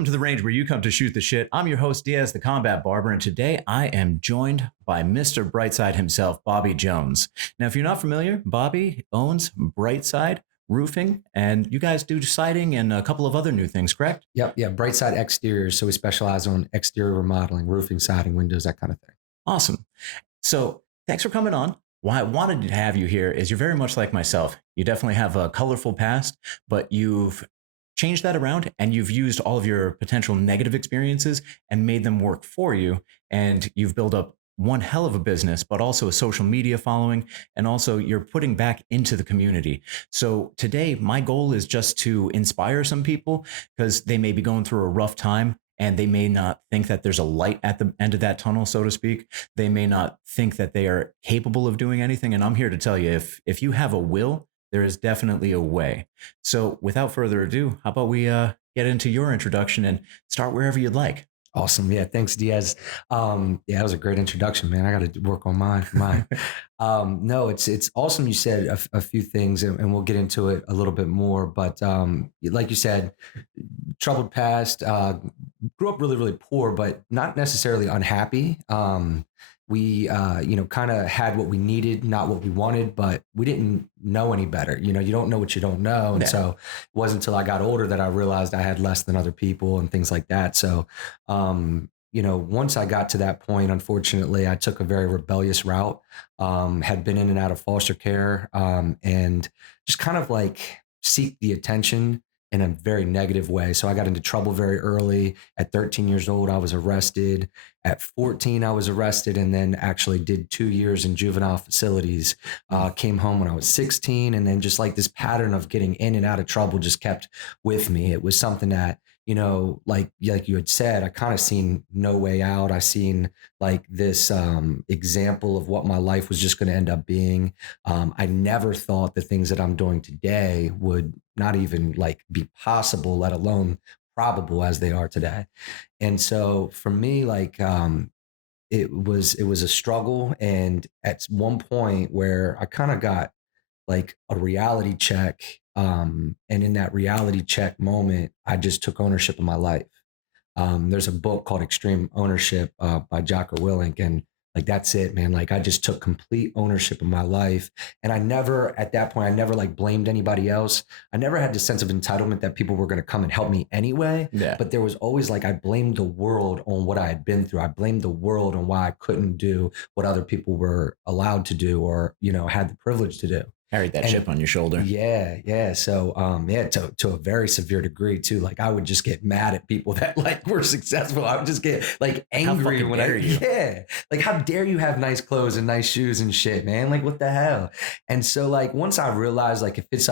Welcome to the range where you come to shoot the shit. I'm your host, Diaz, the Combat Barber, and today I am joined by Mr. Brightside himself, Bobby Jones. Now, if you're not familiar, Bobby owns Brightside Roofing, and you guys do siding and a couple of other new things, correct? Yep. Yeah. Brightside exteriors. So we specialize on exterior remodeling, roofing, siding, windows, that kind of thing. Awesome. So thanks for coming on. Why I wanted to have you here is you're very much like myself. You definitely have a colorful past, but you've changed that around and you've used all of your potential negative experiences and made them work for you. And you've built up one hell of a business, but also a social media following. And also you're putting back into the community. So today, my goal is just to inspire some people because they may be going through a rough time and they may not think that there's a light at the end of that tunnel, so to speak. They may not think that they are capable of doing anything. And I'm here to tell you, if you have a will, there is definitely a way. So without further ado, how about we get into your introduction and start wherever you'd like. Awesome. Yeah. Thanks, Diaz. Yeah, that was a great introduction, man. I got to work on mine. No, it's awesome. You said a few things and we'll get into it a little bit more, but like you said, troubled past, grew up really, really poor, but not necessarily unhappy. We, kind of had what we needed, not what we wanted, but we didn't know any better. You don't know what you don't know. And so it wasn't until I got older that I realized I had less than other people and things like that. So, once I got to that point, unfortunately, I took a very rebellious route, had been in and out of foster care, and just kind of like seek the attention in a very negative way. So I got into trouble very early. At 13 years old, I was arrested. At 14, I was arrested and then actually did 2 years in juvenile facilities. Came home when I was 16. And then just like this pattern of getting in and out of trouble just kept with me. It was something that, like you had said, I kind of seen no way out. I seen like this example of what my life was just going to end up being. I never thought the things that I'm doing today would not even like be possible, let alone probable as they are today. And so for me, like it was a struggle. And at one point where I kind of got like a reality check. And in that reality check moment, I just took ownership of my life. There's a book called Extreme Ownership by Jocko Willink. And like, that's it, man. Like I just took complete ownership of my life. And at that point, I never like blamed anybody else. I never had the sense of entitlement that people were going to come and help me anyway. Yeah. But there was always like, I blamed the world on what I had been through. I blamed the world on why I couldn't do what other people were allowed to do or, had the privilege to do. Carried that chip on your shoulder. Yeah. So, to a very severe degree too. Like I would just get mad at people that like were successful. I would just get like angry when like how dare you have nice clothes and nice shoes and shit, man? Like what the hell? And so like once I realized like if it's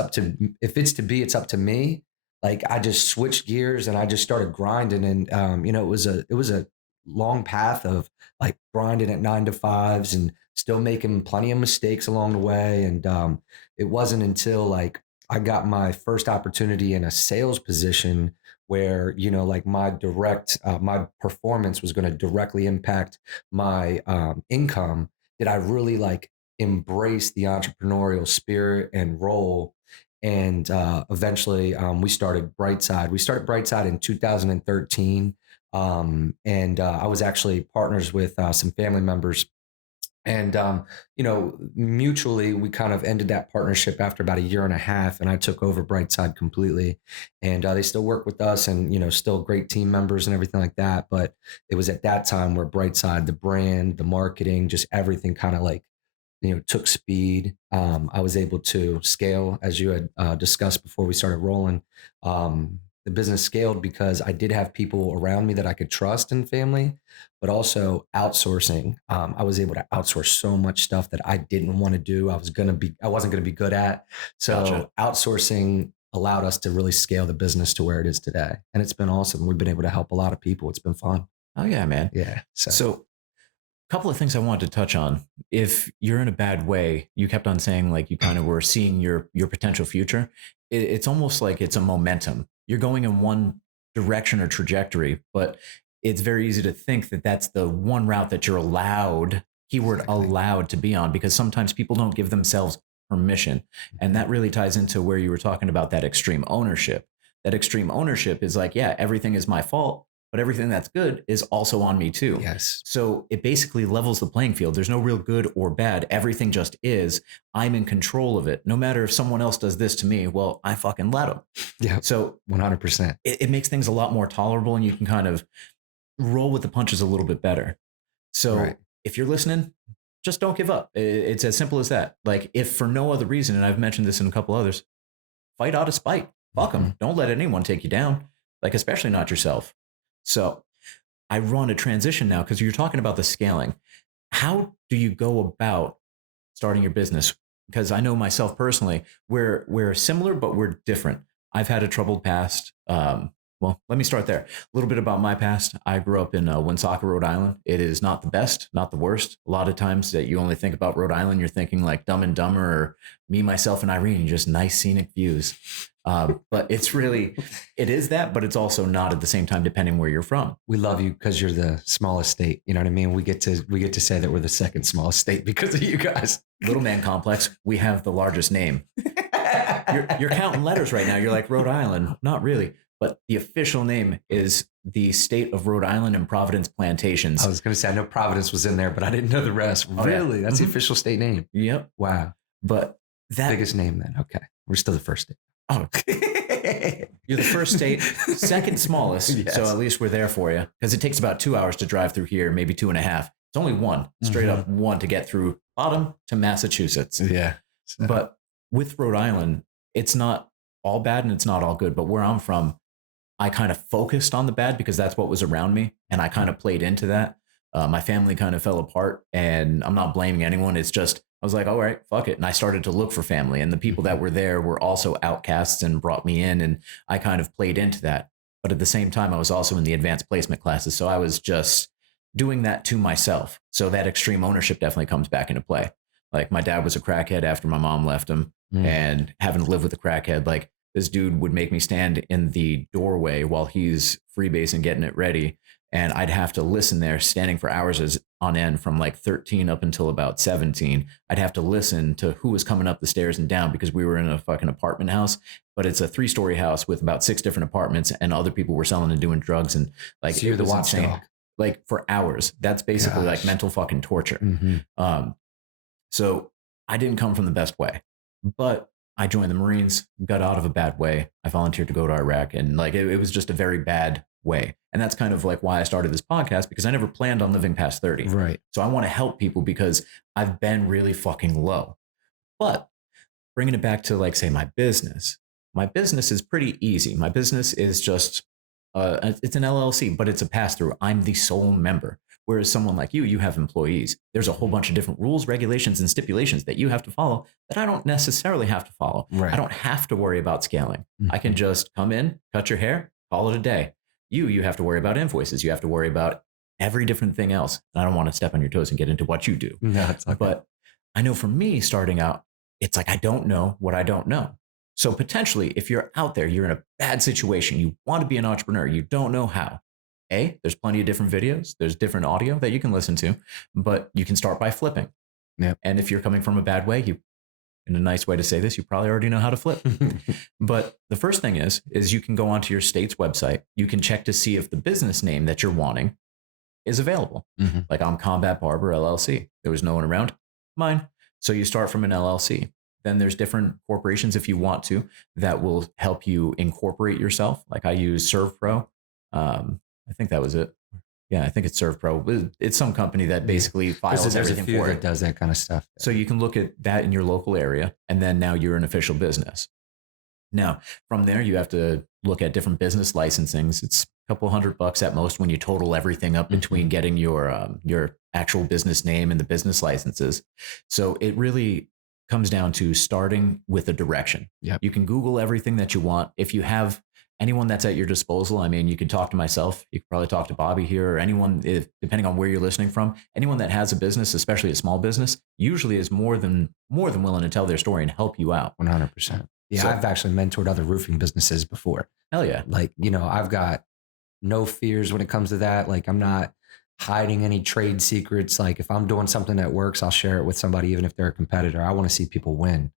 to be, it's up to me. Like I just switched gears and I just started grinding. And it was a long path of like grinding at 9 to 5s and still making plenty of mistakes along the way. And it wasn't until like I got my first opportunity in a sales position where, like my performance was going to directly impact my income that I really like embrace the entrepreneurial spirit and role. And eventually we started Brightside. We started Brightside in 2013. And I was actually partners with some family members. And, mutually, we kind of ended that partnership after about 1.5 years, and I took over Brightside completely. And they still work with us and, still great team members and everything like that. But it was at that time where Brightside, the brand, the marketing, just everything kind of like, took speed. I was able to scale, as you had discussed before we started rolling. The business scaled because I did have people around me that I could trust and family, but also outsourcing. I was able to outsource so much stuff that I didn't want to do. I wasn't going to be good at. So Gotcha. Outsourcing allowed us to really scale the business to where it is today. And it's been awesome. We've been able to help a lot of people. It's been fun. Oh yeah, man. Yeah. So a couple of things I wanted to touch on. If you're in a bad way, you kept on saying like you kind of were seeing your potential future. It's almost like it's a momentum. You're going in one direction or trajectory, but it's very easy to think that that's the one route that you're allowed, keyword allowed to be on, because sometimes people don't give themselves permission. And that really ties into where you were talking about that extreme ownership. That extreme ownership is like, yeah, everything is my fault, but everything that's good is also on me too. Yes. So it basically levels the playing field. There's no real good or bad. Everything just is. I'm in control of it. No matter if someone else does this to me, well, I fucking let them. Yeah. So 100%. it makes things a lot more tolerable, and you can kind of roll with the punches a little bit better. So Right. if you're listening, just don't give up. It's as simple as that. Like, if for no other reason, and I've mentioned this in a couple others, fight out of spite. Fuck them. Don't let anyone take you down, like, especially not yourself. So I want to transition now because you're talking about the scaling. How do you go about starting your business? Because I know myself personally, we're similar, but we're different. I've had a troubled past. Well, let me start there. A little bit about my past. I grew up in Woonsocket, Rhode Island. It is not the best, not the worst. A lot of times that you only think about Rhode Island, you're thinking like Dumb and Dumber or Me, Myself, and Irene, just nice scenic views. But it's really, it is that, but it's also not at the same time, depending where you're from. We love you because you're the smallest state. You know what I mean? We get to say that we're the second smallest state because of you guys. Little man complex. We have the largest name. You're counting letters right now. You're like Rhode Island. Not really. But the official name is the state of Rhode Island and Providence Plantations. I was going to say, I know Providence was in there, but I didn't know the rest. Oh, yeah. Really? That's the official state name. Yep. Wow. But that Biggest name then. Okay. We're still the first state. Oh, you're the first state, second smallest. Yes. So at least we're there for you, because it takes about 2 hours to drive through here, maybe 2.5. It's only one, straight up one to get through bottom to Massachusetts. Yeah. So. But with Rhode Island, it's not all bad and it's not all good. But where I'm from, I kind of focused on the bad because that's what was around me. And I kind of played into that. My family kind of fell apart, and I'm not blaming anyone. It's just, I was like, all right, fuck it. And I started to look for family, and the people that were there were also outcasts and brought me in. And I kind of played into that. But at the same time, I was also in the advanced placement classes. So I was just doing that to myself. So that extreme ownership definitely comes back into play. Like, my dad was a crackhead after my mom left him, and having to live with a crackhead, like, this dude would make me stand in the doorway while he's freebasing, getting it ready. And I'd have to listen there standing for hours on end from like 13 up until about 17. I'd have to listen to who was coming up the stairs and down, because we were in a fucking apartment house, but it's a 3-story house with about 6 different apartments, and other people were selling and doing drugs. And like, so you're the watchdog. Like, for hours. That's basically like mental fucking torture. So I didn't come from the best way, but I joined the Marines, got out of a bad way. I volunteered to go to Iraq, and like, it was just a very bad way. And that's kind of like why I started this podcast, because I never planned on living past 30. Right. So I want to help people because I've been really fucking low. But bringing it back to, like, say, my business is pretty easy. My business is just, it's an LLC, but it's a pass-through. I'm the sole member. Whereas someone like you have employees. There's a whole bunch of different rules, regulations, and stipulations that you have to follow that I don't necessarily have to follow. Right. I don't have to worry about scaling. I can just come in, cut your hair, call it a day. You have to worry about invoices. You have to worry about every different thing else. And I don't want to step on your toes and get into what you do. No, it's okay. But I know for me starting out, it's like, I don't know what I don't know. So potentially, if you're out there, you're in a bad situation, you want to be an entrepreneur, you don't know how. There's plenty of different videos. There's different audio that you can listen to, but you can start by flipping. Yeah. And if you're coming from a bad way, in a nice way to say this, you probably already know how to flip. But the first thing is you can go onto your state's website. You can check to see if the business name that you're wanting is available. Like, I'm Combat Barber LLC. There was no one around. Mine. So you start from an LLC. Then there's different corporations, if you want to, that will help you incorporate yourself. Like, I use ServPro. I think that was it. Yeah, I think it's ServPro. It's some company that basically files everything for that it. Does that kind of stuff. So you can look at that in your local area, and then now you're an official business. Now, from there, you have to look at different business licensings. It's a couple $100 at most when you total everything up between getting your actual business name and the business licenses. So it really comes down to starting with a direction. Yep. You can Google everything that you want. If you have anyone that's at your disposal, I mean, you could talk to myself. You could probably talk to Bobby here, or anyone, depending on where you're listening from. Anyone that has a business, especially a small business, usually is more than willing to tell their story and help you out. 100%. Yeah, So- I've actually mentored other roofing businesses before. Hell yeah. Like, I've got no fears when it comes to that. Like, I'm not hiding any trade secrets. Like, if I'm doing something that works, I'll share it with somebody, even if they're a competitor. I want to see people win. And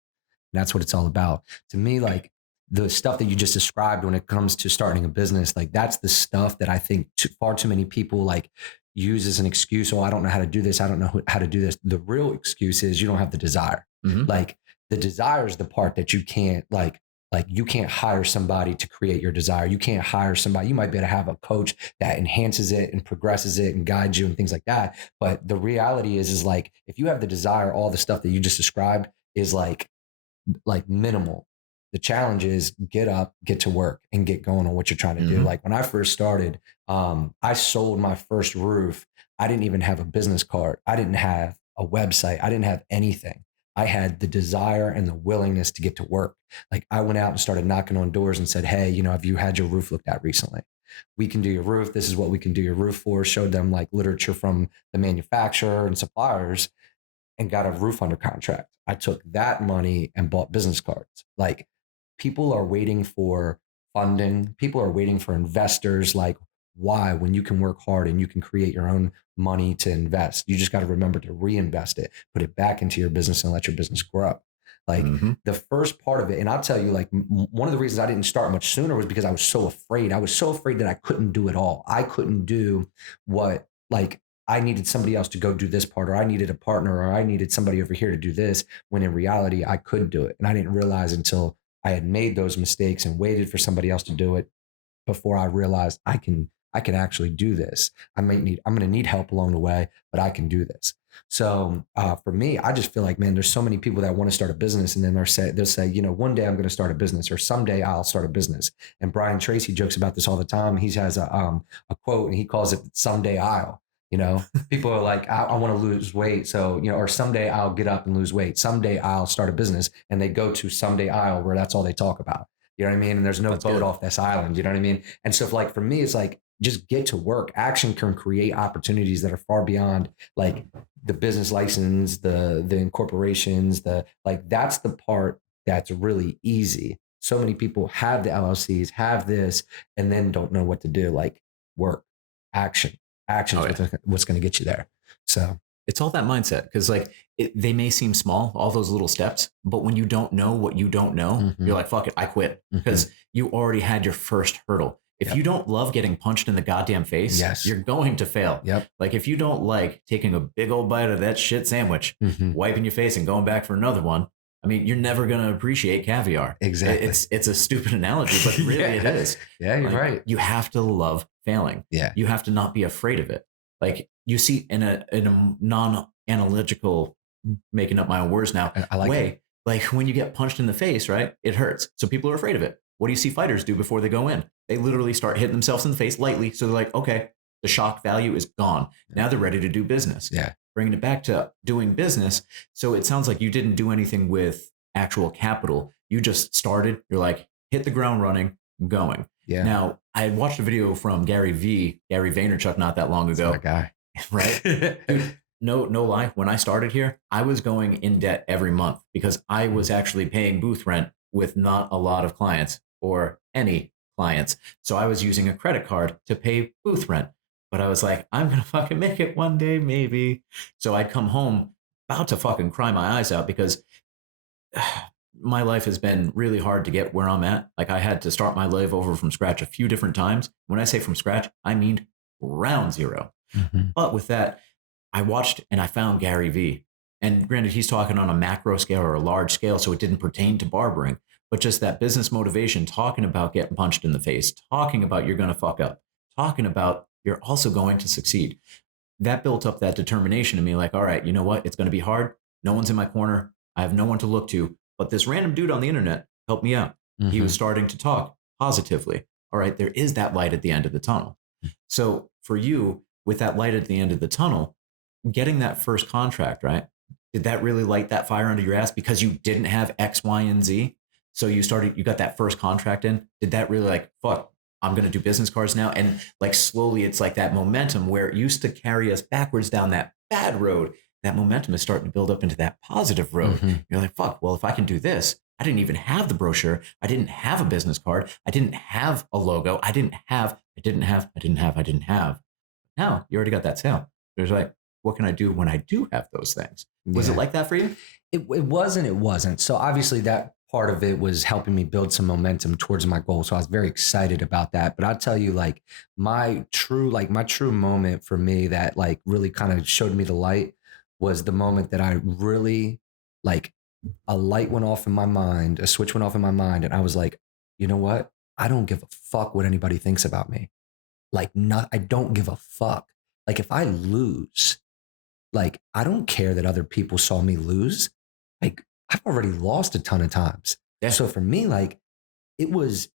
that's what it's all about. To me, like, the stuff that you just described when it comes to starting a business, like that's the stuff that I think far too many people like use as an excuse. Oh, I don't know how to do this. I don't know how to do this. The real excuse is you don't have the desire. Mhm. Like the desire is the part that you can't like you can't hire somebody to create your desire. You can't hire somebody. You might be able to have a coach that enhances it and progresses it and guides you and things like that. But the reality is like, if you have the desire, all the stuff that you just described is like minimal. The challenge is get up, get to work, and get going on what you're trying to do. Mhm. Like when I first started, I sold my first roof. I didn't even have a business card. I didn't have a website. I didn't have anything. I had the desire and the willingness to get to work. Like I went out and started knocking on doors and said, hey, you know, have you had your roof looked at recently? We can do your roof. This is what we can do your roof for. Showed them like literature from the manufacturer and suppliers and got a roof under contract. I took that money and bought business cards. Like people are waiting for funding. People are waiting for investors. Like why, when you can work hard and you can create your own money to invest, you just got to remember to reinvest it, put it back into your business and let your business grow. Like Mhm. the first part of it. And I'll tell you, like one of the reasons I didn't start much sooner was because I was so afraid. I was so afraid that I couldn't do it all. I couldn't do what like I needed somebody else to go do this part, or I needed a partner, or I needed somebody over here to do this, when in reality, I could do it. And I didn't realize until I had made those mistakes and waited for somebody else to do it before I realized I can actually do this. I'm going to need help along the way, but I can do this. So for me, I just feel like, man, there's so many people that want to start a business, and then they'll say, you know, one day I'm going to start a business, or someday I'll start a business. And Brian Tracy jokes about this all the time. He has a quote, and he calls it "Someday I'll." You know, people are like, I want to lose weight. So, you know, or someday I'll get up and lose weight. Someday I'll start a business. And they go to someday I'll, where that's all they talk about. You know what I mean? And there's no That's boat good. off this island. You know what I mean? And so like, for me, it's like, just get to work. Action can create opportunities that are far beyond like the business license, the incorporations, the like, that's the part that's really easy. So many people have the LLCs, have this, and then don't know what to do. Like work, action. Action Oh, is yeah. what's going to get you there. So It's all that mindset, because like they may seem small, all those little steps, but when you don't know what you don't know, Mhm. you're like, fuck it, I quit, Mhm. because you already had your first hurdle. If Yep. you don't love getting punched in the goddamn face, Yes. you're going to fail. Yep. Like if you don't like taking a big old bite of that shit sandwich, Mhm. wiping your face and going back for another one, I mean, you're never going to appreciate caviar. Exactly. It's a stupid analogy, but really it Yeah. is. Yeah, you're Like, right. you have to love failing. Yeah. You have to not be afraid of it. Like you see in a non-analytical, making up my own words now, I like way, it. like when you get punched in the face, right? It hurts. So people are afraid of it. What do you see fighters do before they go in? They literally start hitting themselves in the face lightly. So they're like, okay, the shock value is gone. Now they're ready to do business. Yeah. Bringing it back to doing business. So it sounds like you didn't do anything with actual capital. You just started, you're like, hit the ground running, going. Yeah. Now, I had watched a video from Gary Vaynerchuk not that long ago. That guy. Right? Dude, no lie. When I started here, I was going in debt every month because I was actually paying booth rent with not a lot of clients or any clients. So I was using a credit card to pay booth rent. But I was like, I'm going to fucking make it one day, maybe. So I'd come home about to fucking cry my eyes out, because my life has been really hard to get where I'm at. Like I had to start my life over from scratch a few different times. When I say from scratch, I mean round zero. Mhm. But with that, I watched and I found Gary V. And granted, he's talking on a macro scale or a large scale, so it didn't pertain to barbering, but just that business motivation, talking about getting punched in the face, talking about you're going to fuck up, talking about you're also going to succeed. That built up that determination in me, like, all right, you know what? It's going to be hard. No one's in my corner. I have no one to look to. But this random dude on the internet helped me out. He Mhm. was starting to talk positively. All right, there is that light at the end of the tunnel. So for you, with that light at the end of the tunnel, getting that first contract, right? Did that really light that fire under your ass because you didn't have X, Y, and Z? So you got that first contract in. Did that really like, fuck, I'm going to do business cards now? And like slowly, it's like that momentum where it used to carry us backwards down that bad road. That momentum is starting to build up into that positive road. Mhm. You're like, fuck, well, if I can do this, I didn't even have the brochure. I didn't have a business card. I didn't have a logo. I didn't have. Now you already got that sale. There's like, what can I do when I do have those things? Was it Yeah. like that for you? It was and it wasn't. So obviously that part of it was helping me build some momentum towards my goal. So I was very excited about that. But I'll tell you, like my true moment for me that like really kind of showed me the light was the moment that I really like a light went off in my mind, a switch went off in my mind, and I was like, you know what? I don't give a fuck what anybody thinks about me. Like, not, I don't give a fuck. Like, if I lose, like, I don't care that other people saw me lose. Like, I've already lost a ton of times. Yeah. So for me, like, it was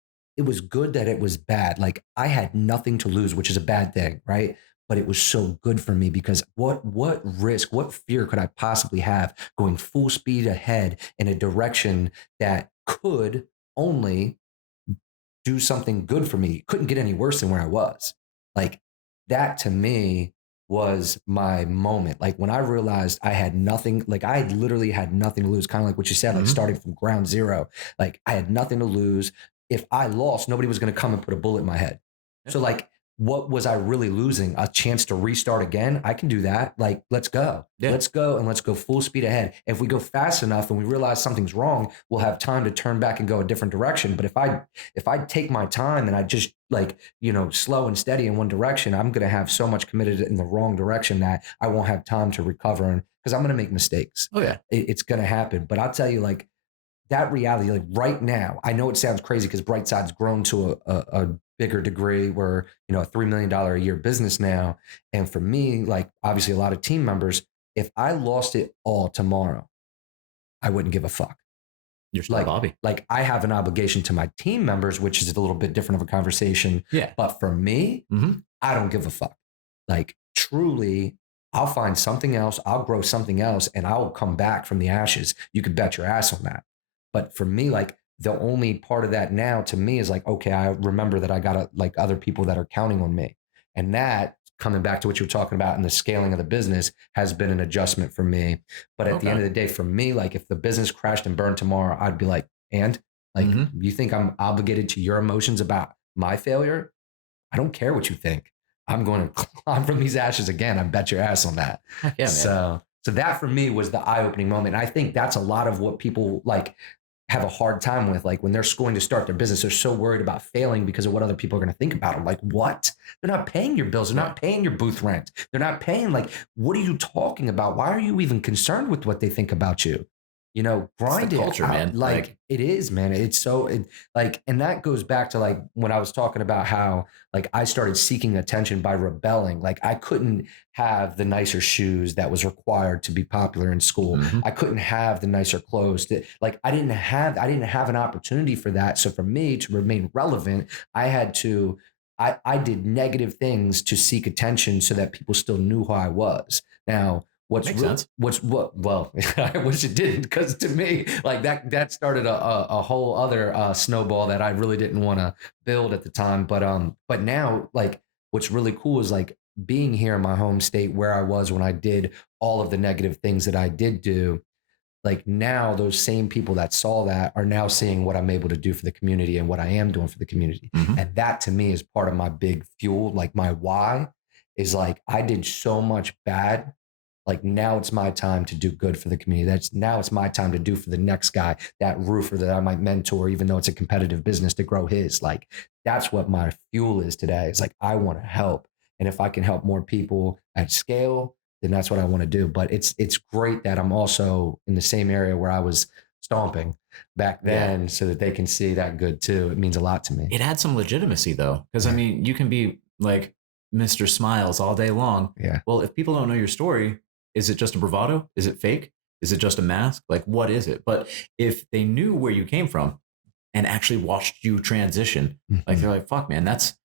good that it was bad. Like, I had nothing to lose, which is a bad thing, right? But it was so good for me because what risk, what fear could I possibly have going full speed ahead in a direction that could only do something good for me? It couldn't get any worse than where I was. Like, that to me was my moment. Like, when I realized I had nothing, like I literally had nothing to lose, kind of like what you said, like starting from ground zero. Like, I had nothing to lose. If I lost, nobody was going to come and put a bullet in my head. So like, what was I really losing? A chance to restart again? I can do that. Like, let's go. Yeah. Let's go, and let's go full speed ahead. If we go fast enough and we realize something's wrong, we'll have time to turn back and go a different direction. But if I take my time and I just like, slow and steady in one direction, I'm going to have so much committed in the wrong direction that I won't have time to recover, because I'm going to make mistakes. Oh yeah. It's going to happen. But I'll tell you, like, that reality, like right now, I know it sounds crazy because Brightside's grown to a bigger degree. We're, a $3 million a year business now. And for me, like obviously a lot of team members, if I lost it all tomorrow, I wouldn't give a fuck. You're still Bobby. Like I have an obligation to my team members, which is a little bit different of a conversation. Yeah. But for me, I don't give a fuck. Like truly, I'll find something else. I'll grow something else and I'll come back from the ashes. You could bet your ass on that. But for me, like the only part of that now to me is like, okay, I remember that I got like other people that are counting on me. And that, coming back to what you were talking about in the scaling of the business, has been an adjustment for me. But at the end of the day, for me, like if the business crashed and burned tomorrow, I'd be like, you think I'm obligated to your emotions about my failure? I don't care what you think. I'm going to climb from these ashes again. I bet your ass on that. Yeah, man. So that for me was the eye-opening moment. And I think that's a lot of what people like have a hard time with. Like when they're going to start their business, they're so worried about failing because of what other people are going to think about them. Like, what? They're not paying your bills. They're not paying your booth rent. They're not paying, like, what are you talking about? Why are you even concerned with what they think about you? Grind it culture, out. man. Like it is, man. It's so and that goes back to like when I was talking about how like I started seeking attention by rebelling. Like I couldn't have the nicer shoes that was required to be popular in school. I couldn't have the nicer clothes that like I didn't have an opportunity for that. So for me to remain relevant, I did negative things to seek attention so that people still knew who I was. Now, well, I wish it didn't, because to me, like that started a whole other snowball that I really didn't want to build at the time. But now, like, what's really cool is like being here in my home state where I was when I did all of the negative things that I did do. Like now, those same people that saw that are now seeing what I'm able to do for the community and what I am doing for the community. And that to me is part of my big fuel. Like my why is like, I did so much bad. Like now it's my time to do good for the community. Now it's my time to do for the next guy, that roofer that I might mentor, even though it's a competitive business, to grow his. Like that's what my fuel is today. It's like, I want to help. And if I can help more people at scale, then that's what I want to do. But it's great that I'm also in the same area where I was stomping back then, so that they can see that good too. It means a lot to me. It adds some legitimacy though. Because I mean, you can be like Mr. Smiles all day long. Yeah. Well, if people don't know your story, is it just a bravado? Is it fake? Is it just a mask? Like, what is it? But if they knew where you came from and actually watched you transition, like they're like, fuck, man, that's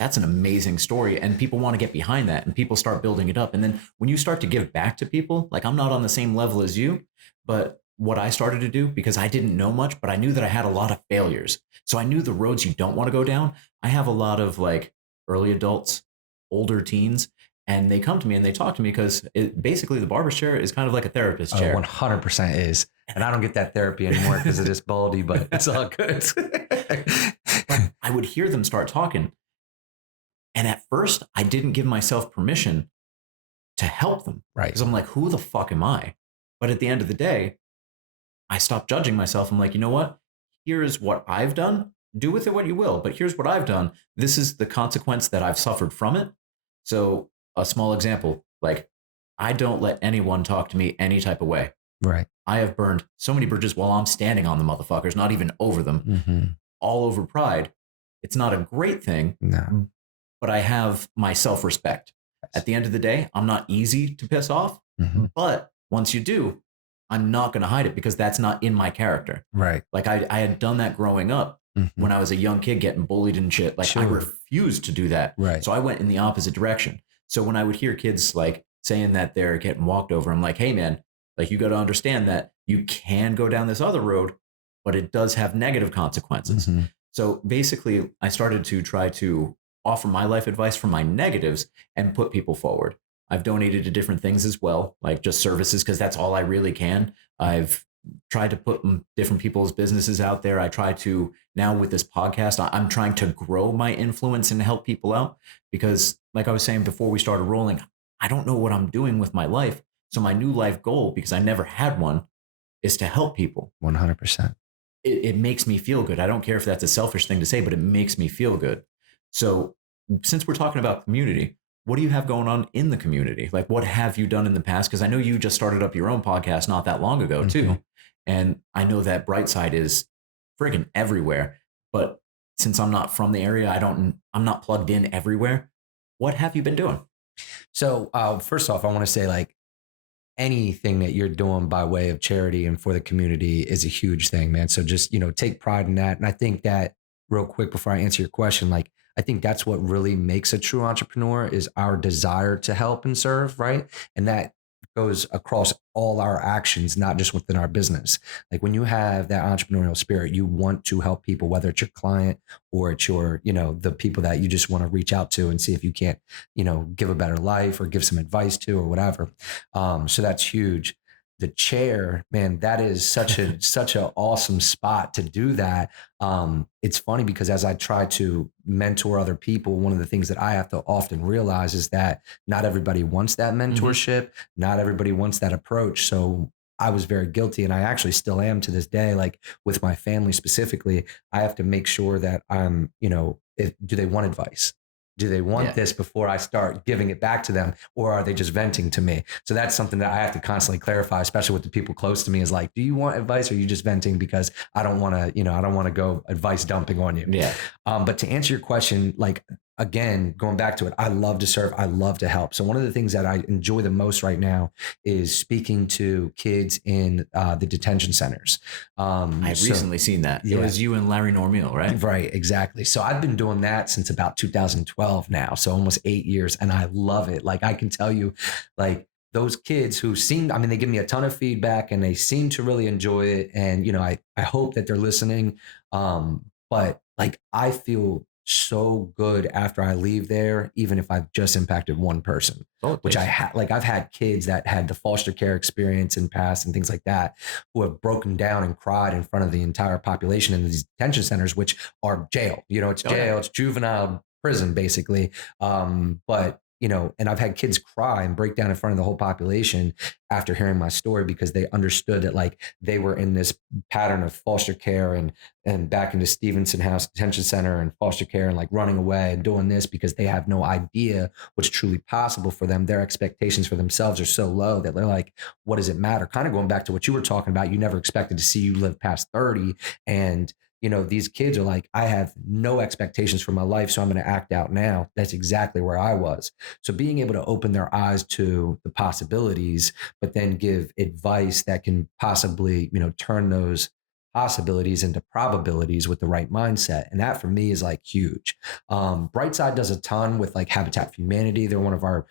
an amazing story. And people want to get behind that and people start building it up. And then when you start to give back to people, like I'm not on the same level as you, but what I started to do, because I didn't know much, but I knew that I had a lot of failures. So I knew the roads you don't want to go down. I have a lot of like early adults, older teens, and they come to me and they talk to me because basically the barber chair is kind of like a therapist chair. 100% is. And I don't get that therapy anymore because of this baldy, but it's all good. But I would hear them start talking. And at first I didn't give myself permission to help them. Right. Because I'm like, who the fuck am I? But at the end of the day, I stopped judging myself. I'm like, you know what? Here's what I've done. Do with it what you will, but here's what I've done. This is the consequence that I've suffered from it. So, a small example, like, I don't let anyone talk to me any type of way. Right. I have burned so many bridges while I'm standing on the motherfuckers, not even over them, Mm-hmm. all over pride. It's not a great thing, No. but I have my self respect. At the end of the day, I'm not easy to piss off, Mm-hmm. but once you do, I'm not going to hide it because that's not in my character. Right. Like I had done that growing up Mm-hmm. when I was a young kid getting bullied and shit. Like I Sure. refused to do that. Right. So I went in the opposite direction. So when I would hear kids like saying that they're getting walked over, I'm like, hey man, like you got to understand that you can go down this other road, but it does have negative consequences. Mm-hmm. So basically, I started to try to offer my life advice from my negatives and put people forward. I've donated to different things as well, like just services, because that's all I really can. I've tried to put different people's businesses out there. I try to now with this podcast, I'm trying to grow my influence and help people out because, like I was saying before we started rolling, I don't know what I'm doing with my life. So my new life goal, because I never had one, is to help people. 100%. It makes me feel good. I don't care if that's a selfish thing to say, but it makes me feel good. So since we're talking about community, what do you have going on in the community? Like, what have you done in the past? Because I know you just started up your own podcast not that long ago, too. Mm-hmm. And I know that Brightside is friggin' everywhere. But since I'm not from the area, I'm not plugged in everywhere. What have you been doing? So first off, I want to say like anything that you're doing by way of charity and for the community is a huge thing, man. So just, take pride in that. And I think that real quick before I answer your question, like, I think that's what really makes a true entrepreneur is our desire to help and serve, right? And that goes across all our actions, not just within our business. Like when you have that entrepreneurial spirit, you want to help people, whether it's your client or it's your, the people that you just want to reach out to and see if you can't, give a better life or give some advice to or whatever. So that's huge. The chair, man, that is such an awesome spot to do that. It's funny because as I try to mentor other people, one of the things that I have to often realize is that not everybody wants that mentorship. Not everybody wants that approach. So I was very guilty and I actually still am to this day, like with my family specifically, I have to make sure that I'm, do they want advice? Do they want this before I start giving it back to them, or are they just venting to me? So that's something that I have to constantly clarify, especially with the people close to me is like, do you want advice or are you just venting because I don't want to, I don't want to go advice dumping on you. Yeah. But to answer your question, like, again, going back to it, I love to serve. I love to help. So one of the things that I enjoy the most right now is speaking to kids in the detention centers. I've recently seen that. Yeah. It was you and Larry Normiel, right? Right, exactly. So I've been doing that since about 2012 now. So almost 8 years. And I love it. Like I can tell you, like, those kids who they give me a ton of feedback and they seem to really enjoy it. And, I hope that they're listening. But like, I feel so good after I leave there, even if I've just impacted one person, which I've had kids that had the foster care experience in past and things like that, who have broken down and cried in front of the entire population in these detention centers, which are jail, it's jail, it's juvenile prison basically. But and I've had kids cry and break down in front of the whole population after hearing my story because they understood that like they were in this pattern of foster care and back into Stevenson House Detention Center and foster care and like running away and doing this because they have no idea what's truly possible for them. Their expectations for themselves are so low that they're like, what does it matter? Kind of going back to what you were talking about, you never expected to see you live past 30 and these kids are like, I have no expectations for my life, so I'm going to act out now. That's exactly where I was. So being able to open their eyes to the possibilities, but then give advice that can possibly, turn those possibilities into probabilities with the right mindset. And that for me is like huge. Brightside does a ton with like Habitat for Humanity. They're one of our,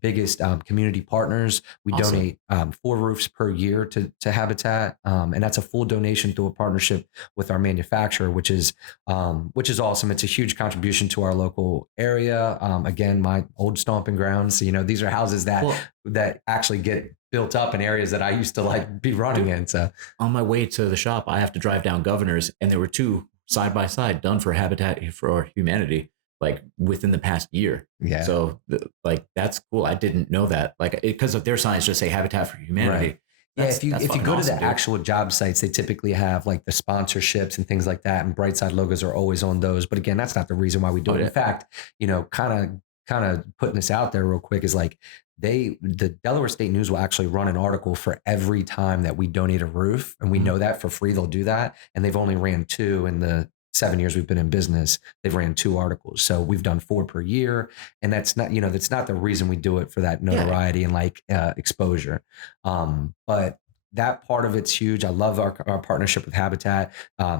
biggest community partners. We donate 4 roofs per year to Habitat. And that's a full donation through a partnership with our manufacturer, which is awesome. It's a huge contribution to our local area. Again, my old stomping grounds, these are houses that actually get built up in areas that I used to like be running in. So on my way to the shop, I have to drive down Governor's, and there were 2 side by side done for Habitat for Humanity, like within the past year. Yeah. So like that's cool. I didn't know that, like because of their signs just say Habitat for Humanity. Right. Yeah, That's if you fucking go to awesome, the dude. actual job sites, they typically have like the sponsorships and things like that, and Brightside logos are always on those. But again, that's not the reason why we do Oh it. In yeah. fact, kind of putting this out there real quick is like the Delaware State News will actually run an article for every time that we donate a roof, and we Mhm. know that for free they'll do that, and they've only ran two in the 7 years we've been in business. They've ran two articles, so we've done four per year, and that's not the reason we do it for that Yeah. notoriety and like exposure. But that part of it's huge. I love our partnership with Habitat.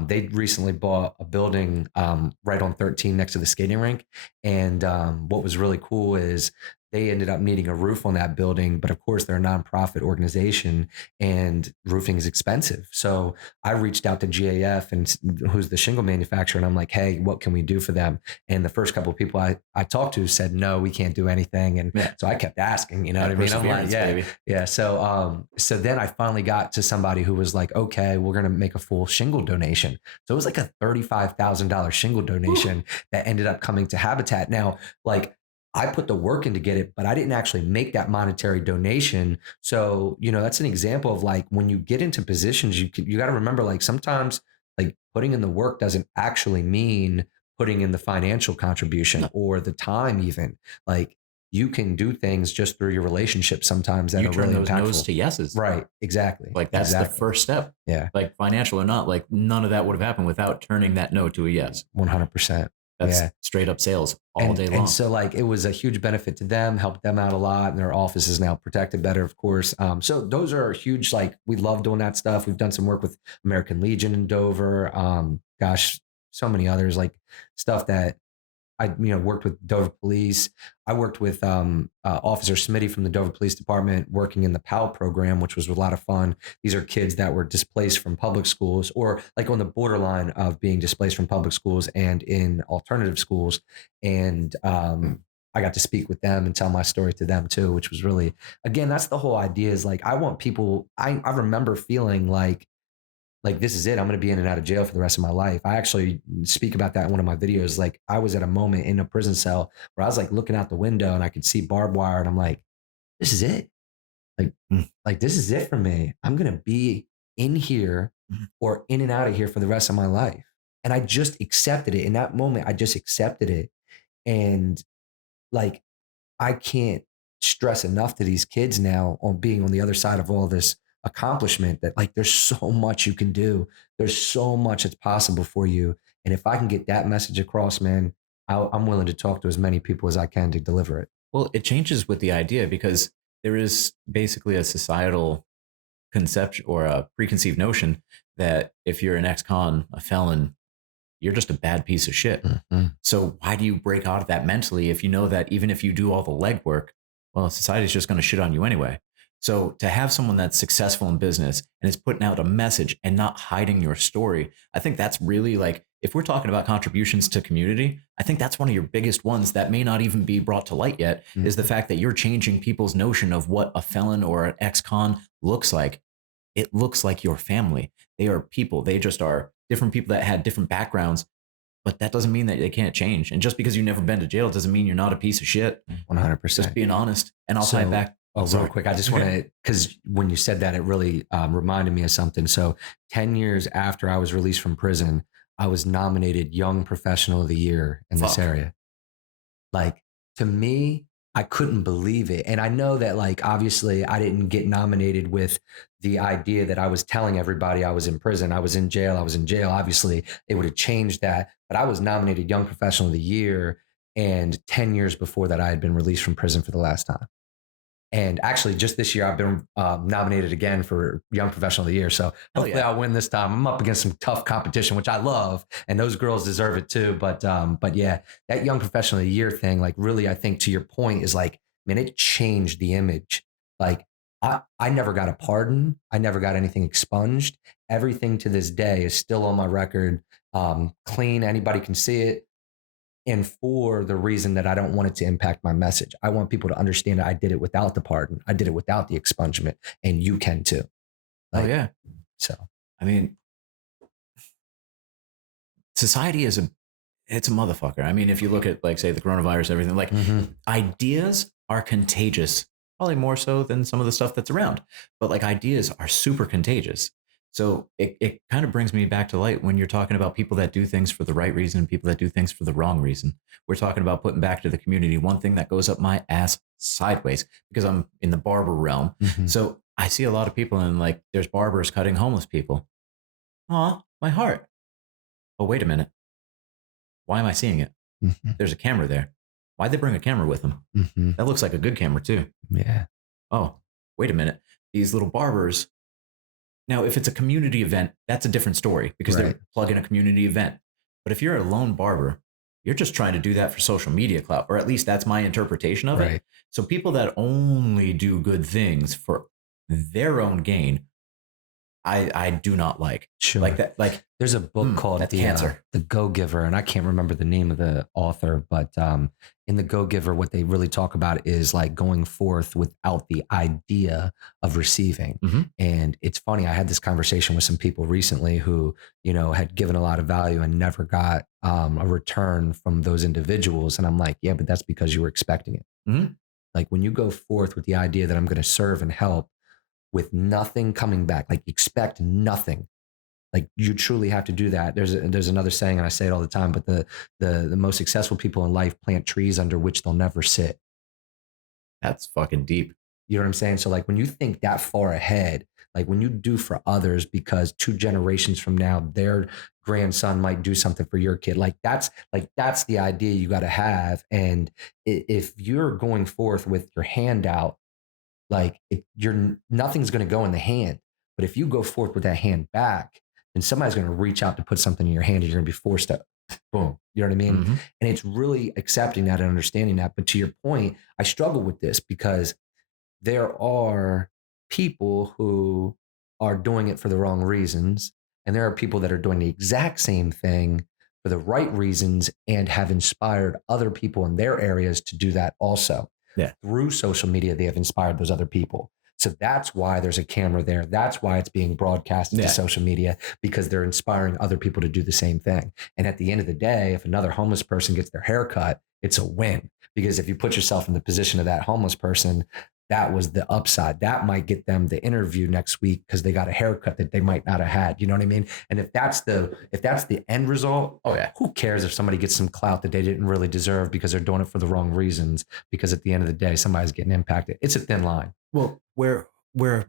They recently bought a building right on 13 next to the skating rink. And what was really cool is they ended up needing a roof on that building. But of course, they're a nonprofit organization and roofing is expensive. So I reached out to GAF, and who's the shingle manufacturer. And I'm like, hey, what can we do for them? And the first couple of people I talked to said, no, we can't do anything. And Yeah. so I kept asking, you know what That I mean? I'm like, perseverance, yeah, baby. yeah. So then I finally got to somebody who was like, okay, we're gonna make a full shingle donation. So it was like a $35,000 shingle donation that ended up coming to Habitat. Now, like I put the work in to get it, but I didn't actually make that monetary donation. So, that's an example of like when you get into positions, you got to remember like sometimes like putting in the work doesn't actually mean putting in the financial contribution No. or the time even. Like you can do things just through your relationship sometimes that You are turn really those no's impactful. to yeses. Right. Exactly. Like that's the Exactly. first step. Yeah. Like financial or not, like none of that would have happened without turning that no to a yes. 100%. That's Yeah. straight up sales all day And long. so like it was a huge benefit to them, helped them out a lot, and their office is now protected better, of course. So those are huge. Like we love doing that stuff. We've done some work with American Legion in Dover. Gosh, so many others like stuff that I worked with Dover Police. I worked with Officer Smitty from the Dover Police Department, working in the PAL program, which was a lot of fun. These are kids that were displaced from public schools, or like on the borderline of being displaced from public schools and in alternative schools. And I got to speak with them and tell my story to them too, which was really, again, that's the whole idea. Is like I want people. I remember feeling like this is it. I'm going to be in and out of jail for the rest of my life. I actually speak about that in one of my videos. Like I was at a moment in a prison cell where I was like looking out the window and I could see barbed wire, and I'm like, this is it. Like, Mm. like this is it for me. I'm going to be in here or in and out of here for the rest of my life. And I just accepted it. In that moment, I just accepted it. And like, I can't stress enough to these kids now on being on the other side of all this accomplishment that like there's so much you can do. There's so much that's possible for you. And if I can get that message across, man, I'm willing to talk to as many people as I can to deliver it. Well, it changes with the idea because there is basically a societal conception or a preconceived notion that if you're an ex-con, a felon, you're just a bad piece of shit. Mm-hmm. So why do you break out of that mentally if you know that even if you do all the legwork, well, society's just going to shit on you anyway. So to have someone that's successful in business and is putting out a message and not hiding your story, I think that's really like, if we're talking about contributions to community, I think that's one of your biggest ones that may not even be brought to light yet, is the fact that you're changing people's notion of what a felon or an ex-con looks like. It looks like your family. They are people. They just are different people that had different backgrounds, but that doesn't mean that they can't change. And just because you've never been to jail doesn't mean you're not a piece of shit. 100%. Just being honest. And I'll tie it back. Oh, real quick, I just want to, because when you said that, it really reminded me of something. So 10 years after I was released from prison, I was nominated Young Professional of the Year in this area. Like, to me, I couldn't believe it. And I know that, like, obviously I didn't get nominated with the idea that I was telling everybody I was in prison. I was in jail. Obviously, it would have changed that. But I was nominated Young Professional of the Year. And 10 years before that, I had been released from prison for the last time. And actually, just this year, I've been nominated again for Young Professional of the Year. So hopefully, I'll win this time. I'm up against some tough competition, which I love, and those girls deserve it too. But yeah, that Young Professional of the Year thing, like, really, I think to your point is like, man, it changed the image. Like, I never got a pardon. I never got anything expunged. Everything to this day is still on my record, clean. Anybody can see it. And for the reason that I don't want it to impact my message. I want people to understand that I did it without the pardon. I did it without the expungement, and you can too. Like, oh yeah. So, I mean, society it's a motherfucker. I mean, if you look at, like, say, the coronavirus, everything, like, ideas are contagious probably more so than some of the stuff that's around. But like ideas are super contagious. So it kind of brings me back to light when you're talking about people that do things for the right reason and people that do things for the wrong reason. We're talking about putting back to the community one thing that goes up my ass sideways because I'm in the barber realm. Mhm. So I see a lot of people and like there's barbers cutting homeless people. Aw, my heart. Oh, wait a minute. Why am I seeing it? Mhm. There's a camera there. Why'd they bring a camera with them? Mhm. That looks like a good camera too. Yeah. Oh, wait a minute. These little barbers. Now, if it's a community event, that's a different story because Right. they're plugging a community event. But if you're a lone barber, you're just trying to do that for social media clout, or at least that's my interpretation of it. Right. So people that only do good things for their own gain, I do not like Sure. that. Like There's a book called that's cancer. The Go-Giver, and I can't remember the name of the author, but in the Go-Giver, what they really talk about is like going forth without the idea of receiving. Mhm. And it's funny, I had this conversation with some people recently who, you know, had given a lot of value and never got a return from those individuals. And I'm like, yeah, but that's because you were expecting it. Mhm. Like when you go forth with the idea that I'm going to serve and help with nothing coming back, like expect nothing. Like you truly have to do that. There's another saying, and I say it all the time, but the most successful people in life plant trees under which they'll never sit. That's fucking deep. You know what I'm saying? So like when you think that far ahead, like when you do for others because 2 generations from now, their grandson might do something for your kid. Like that's the idea you got to have. And if you're going forth with your hand out, like you're nothing's going to go in the hand. But if you go forth with that hand back, then somebody's going to reach out to put something in your hand and you're going to be forced to boom. You know what I mean? Mhm. And it's really accepting that and understanding that. But to your point, I struggle with this because there are people who are doing it for the wrong reasons. And there are people that are doing the exact same thing for the right reasons and have inspired other people in their areas to do that also. Yeah. Through social media, they have inspired those other people. So that's why there's a camera there. That's why it's being broadcasted Yeah. to social media because they're inspiring other people to do the same thing. And at the end of the day, if another homeless person gets their hair cut, it's a win. Because if you put yourself in the position of that homeless person, that was the upside. That might get them the interview next week because they got a haircut that they might not have had. You know what I mean? And if that's the end result, Oh yeah. who cares if somebody gets some clout that they didn't really deserve because they're doing it for the wrong reasons? Because at the end of the day, somebody's getting impacted. It's a thin line. Well, where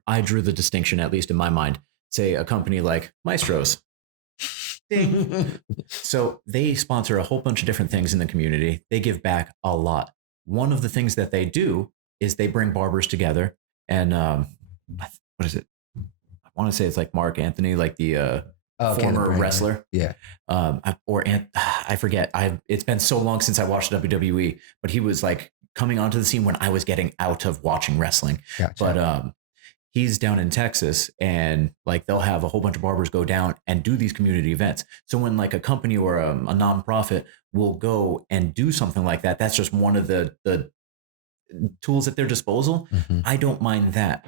I drew the distinction, at least in my mind, say a company like Maestro's. Ding. So they sponsor a whole bunch of different things in the community. They give back a lot. One of the things that they do is they bring barbers together. And what is it? I want to say it's like Mark Anthony, like the Okay, former the brand. wrestler. Yeah. I forget. It's been so long since I watched WWE, but he was like coming onto the scene when I was getting out of watching wrestling. Gotcha. But he's down in Texas and like they'll have a whole bunch of barbers go down and do these community events. So when like a company or a nonprofit will go and do something like that, that's just one of the tools at their disposal. Mhm. I don't mind that,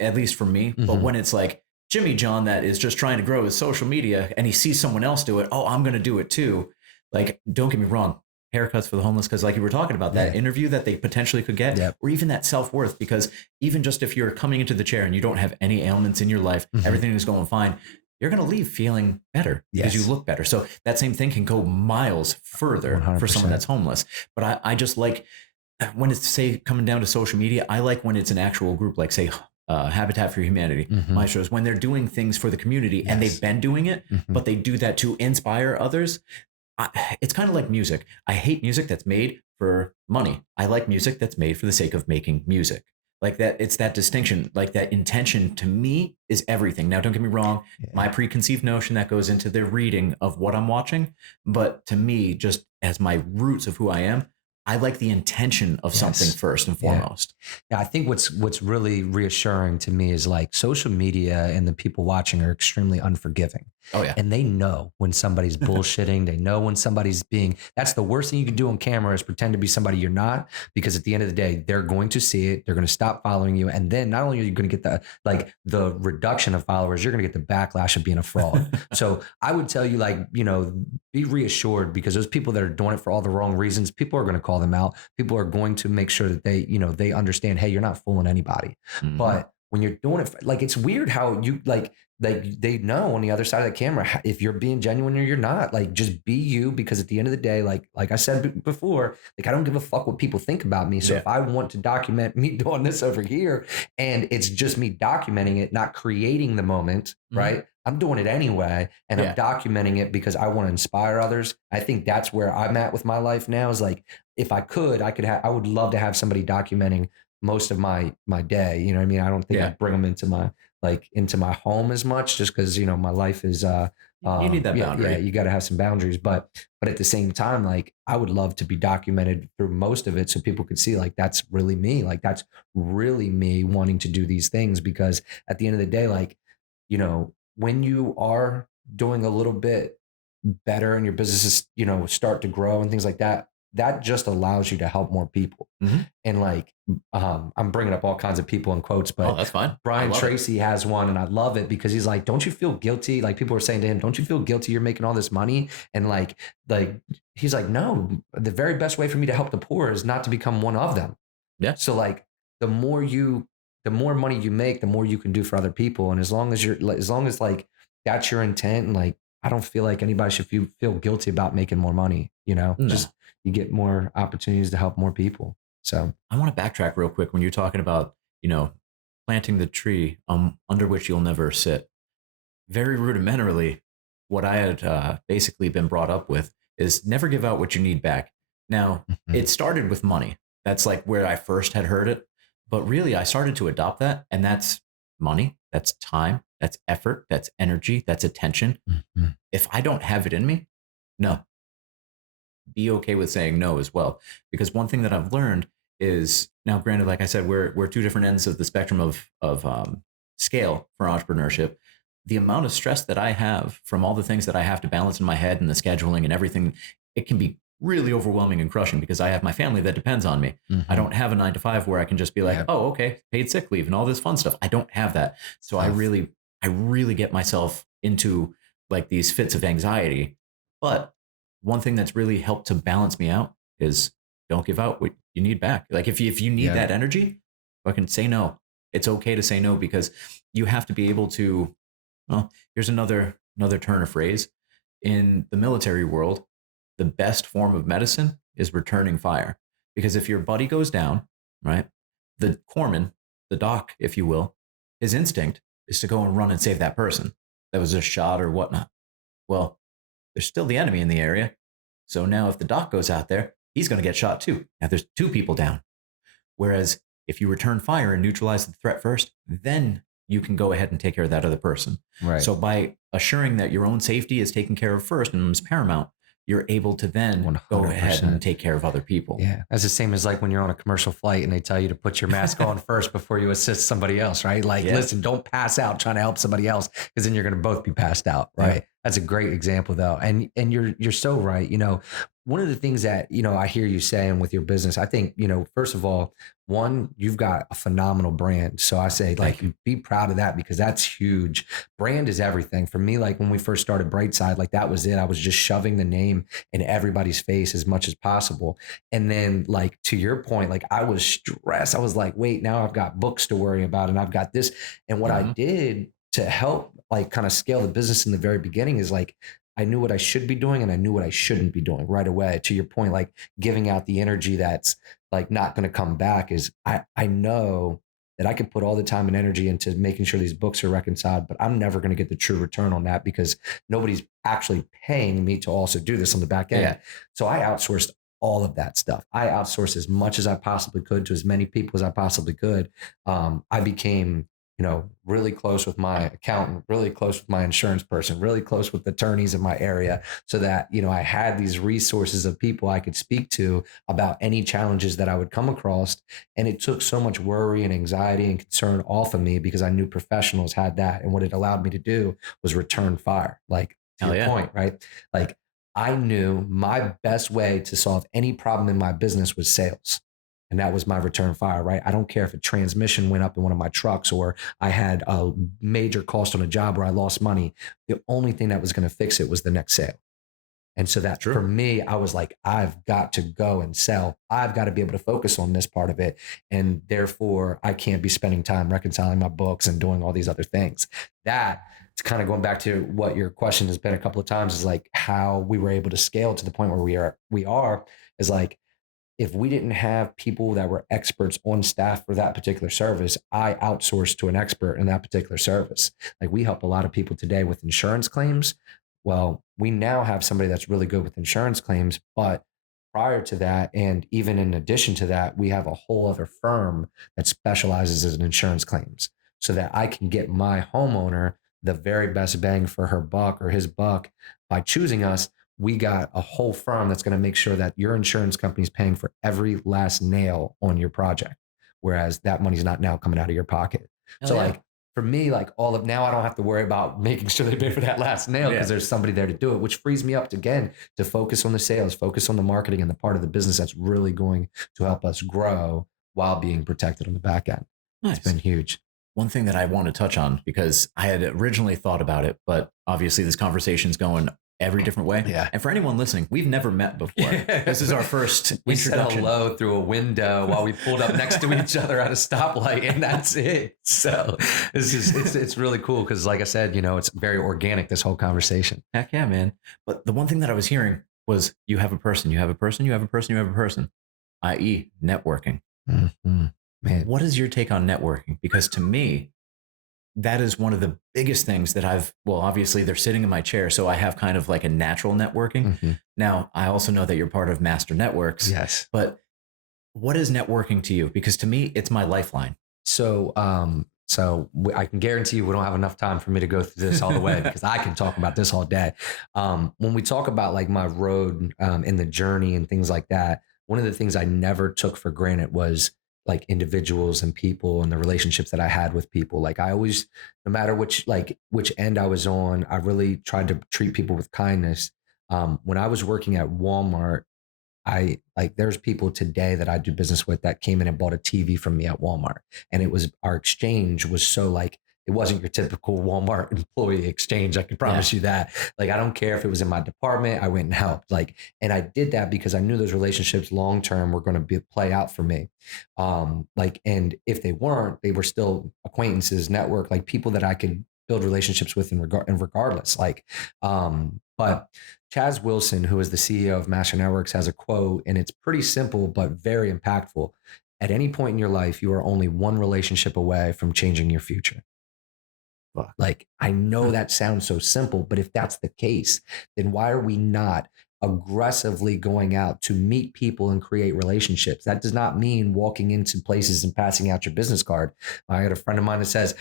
at least for me. But Mhm. when it's like Jimmy John that is just trying to grow his social media and he sees someone else do it, oh, I'm going to do it too. Like, don't get me wrong, haircuts for the homeless, because like you were talking about that Yeah. interview that they potentially could get, Yep. or even that self-worth, because even just if you're coming into the chair and you don't have any ailments in your life, Mhm. everything is going fine, you're going to leave feeling better because you Yes. look better. So that same thing can go miles further for 100%. someone that's homeless. But I just like when it's say coming down to social media, I like when it's an actual group, like say Habitat for Humanity, Mhm. Maestros, when they're doing things for the community and Yes. they've been doing it, Mhm. but they do that to inspire others. It's kind of like music. I hate music that's made for money. I like music that's made for the sake of making music. Like that, it's that distinction, like that intention to me is everything. Now, don't get me wrong, Yeah. my preconceived notion that goes into the reading of what I'm watching, but to me, just as my roots of who I am, I like the intention of something Yes. first and Yeah. foremost. Yeah, I think what's really reassuring to me is like social media and the people watching are extremely unforgiving. Oh yeah. And they know when somebody's bullshitting. They know when somebody's being, that's the worst thing you can do on camera is pretend to be somebody you're not, because at the end of the day, they're going to see it. They're going to stop following you. And then not only are you going to get the reduction of followers, you're going to get the backlash of being a fraud. So I would tell you, like, be reassured, because those people that are doing it for all the wrong reasons, people are going to call call them out. People are going to make sure that they, they understand, hey, you're not fooling anybody. Mhm. But when you're doing it, like, it's weird how you like they know on the other side of the camera if you're being genuine or you're not. Like, just be you, because at the end of the day, like I said before, like, I don't give a fuck what people think about me. So Yeah. if I want to document me doing this over here, and it's just me documenting it, not creating the moment, Mhm. right? I'm doing it anyway, and I'm Yeah. documenting it because I want to inspire others. I think that's where I'm at with my life now. Is like, if I could, I would love to have somebody documenting most of my day. You know what I mean? I don't think Yeah. I'd bring them into my home as much, just because my life is You need that yeah, boundary. you got to have some boundaries, but at the same time, like, I would love to be documented through most of it, so people could see, like, that's really me, like, that's really me wanting to do these things. Because at the end of the day, like, when you are doing a little bit better and your businesses, start to grow and things like that, that just allows you to help more people. Mhm. And like, I'm bringing up all kinds of people in quotes, Oh, but that's fine. I Brian love it. Tracy has one, and I love it because he's like, "Don't you feel guilty?" Like, people are saying to him, "Don't you feel guilty? You're making all this money." And like he's like, "No, the very best way for me to help the poor is not to become one of them." Yeah. So like, the more money you make, the more you can do for other people. And as long as like that's your intent, and like, I don't feel like anybody should feel guilty about making more money. No. Just, you get more opportunities to help more people. So I want to backtrack real quick when you're talking about, you know, planting the tree under which you'll never sit. Very rudimentarily, what I had basically been brought up with is never give out what you need back. Now, mhm. it started with money. That's like where I first had heard it. But really, I started to adopt that. And that's money, that's time, that's effort, that's energy, that's attention. Mhm. If I don't have it in me, no, be okay with saying no as well. Because one thing that I've learned is now, granted, like I said, we're two different ends of the spectrum of scale for entrepreneurship. The amount of stress that I have from all the things that I have to balance in my head and the scheduling and everything, it can be really overwhelming and crushing because I have my family that depends on me. I Mhm. don't have a 9 to 5 where I can just be like, Yeah, oh, okay, paid sick leave and all this fun stuff. I don't have that. it's So tough. I really get myself into like these fits of anxiety. But one thing that's really helped to balance me out is don't give out what you need back. Like if you need Yeah. that energy, fucking say no. It's okay to say no because you have to be able to. Well, here's another turn of phrase. In the military world, the best form of medicine is returning fire. Because if your buddy goes down, right, the corpsman, the doc, if you will, his instinct is to go and run and save that person that was just shot or whatnot. Well, there's still the enemy in the area. So now if the doc goes out there, he's going to get shot too. Now there's two people down. Whereas if you return fire and neutralize the threat first, then you can go ahead and take care of that other person. Right. So by assuring that your own safety is taken care of first and is paramount, you're able to then go ahead and 100%. take care of other people. Yeah, that's the same as like when you're on a commercial flight and they tell you to put your mask on first before you assist somebody else, right? Like, Yeah. listen, don't pass out trying to help somebody else, because then you're going to both be passed out, Yeah. right? That's a great example though. And you're so right. One of the things that, I hear you saying with your business, I think, first of all, one, you've got a phenomenal brand. So I say, Thank like, you. be proud of that, because that's huge. Brand is everything. For me, like when we first started Brightside, like that was it. I was just shoving the name in everybody's face as much as possible. And then, like, to your point, like, I was stressed. I was like, wait, now I've got books to worry about and I've got this. And what I Mhm. did to help, like, kind of scale the business in the very beginning is like, I knew what I should be doing and I knew what I shouldn't be doing right away. To your point, like giving out the energy that's like not going to come back, is I know that I could put all the time and energy into making sure these books are reconciled, but I'm never going to get the true return on that because nobody's actually paying me to also do this on the back end. Yeah. So I outsourced all of that stuff. I outsourced as much as I possibly could to as many people as I possibly could. I became, really close with my accountant, really close with my insurance person, really close with attorneys in my area, so that, I had these resources of people I could speak to about any challenges that I would come across. And it took so much worry and anxiety and concern off of me because I knew professionals had that. And what it allowed me to do was return fire. Like, to Hell your yeah. point, right? Like, I knew my best way to solve any problem in my business was sales. And that was my return fire, right? I don't care if a transmission went up in one of my trucks or I had a major cost on a job where I lost money. The only thing that was going to fix it was the next sale. And so that for True. me, I was like, I've got to go and sell. I've got to be able to focus on this part of it. And therefore, I can't be spending time reconciling my books and doing all these other things. That it's kind of going back to what your question has been a couple of times is like how we were able to scale to the point where we are is like if we didn't have people that were experts on staff for that particular service, I outsourced to an expert in that particular service. Like we help a lot of people today with insurance claims. Well, we now have somebody that's really good with insurance claims, but prior to that, and even in addition to that, we have a whole other firm that specializes in insurance claims so that I can get my homeowner the very best bang for her buck or his buck by choosing us. We got a whole firm that's going to make sure that your insurance company is paying for every last nail on your project, whereas that money's not now coming out of your pocket. Hell So yeah. like for me, like all of now, I don't have to worry about making sure they pay for that last nail because Yeah. there's somebody there to do it, which frees me up to, again to focus on the sales, focus on the marketing and the part of the business that's really going to help us grow while being protected on the back end. It's Nice. been huge. One thing that I want to touch on because I had originally thought about it, but obviously this conversation's going every different way. Yeah. And for anyone listening, we've never met before. This is our first We said introduction. hello through a window while we pulled up next to each other at a stoplight, and that's it. So it's really cool because, like I said, it's very organic. This whole conversation. Heck yeah, man. But the one thing that I was hearing was you have a person, you have a person, you have a person, you have a person, i.e., networking. Mm-hmm. Man, What is your take on networking? Because to me, that is one of the biggest things that well, obviously they're sitting in my chair. So I have kind of like a natural networking. mm-hmm. Now, I also know that you're part of Master Networks, Yes. but what is networking to you? Because to me, it's my lifeline. So, I can guarantee you we don't have enough time for me to go through this all the way because I can talk about this all day. When we talk about like my road and the journey and things like that, one of the things I never took for granted was like individuals and people and the relationships that I had with people. Like I always, no matter which end I was on, I really tried to treat people with kindness. When I was working at Walmart, there's people today that I do business with that came in and bought a TV from me at Walmart. And it was, our exchange was so like, it wasn't your typical Walmart employee exchange. I can promise you that. Like, I don't care if it was in my department, I went and helped. Like, and I did that because I knew those relationships long-term were going to play out for me. And if they weren't, they were still acquaintances, network, like people that I could build relationships with and regardless. But Chaz Wilson, who is the CEO of Master Networks, has a quote, and it's pretty simple, but very impactful. At any point in your life, you are only one relationship away from changing your future. Like, I know that sounds so simple, but if that's the case, then why are we not aggressively going out to meet people and create relationships? That does not mean walking into places and passing out your business card. I got a friend of mine that says,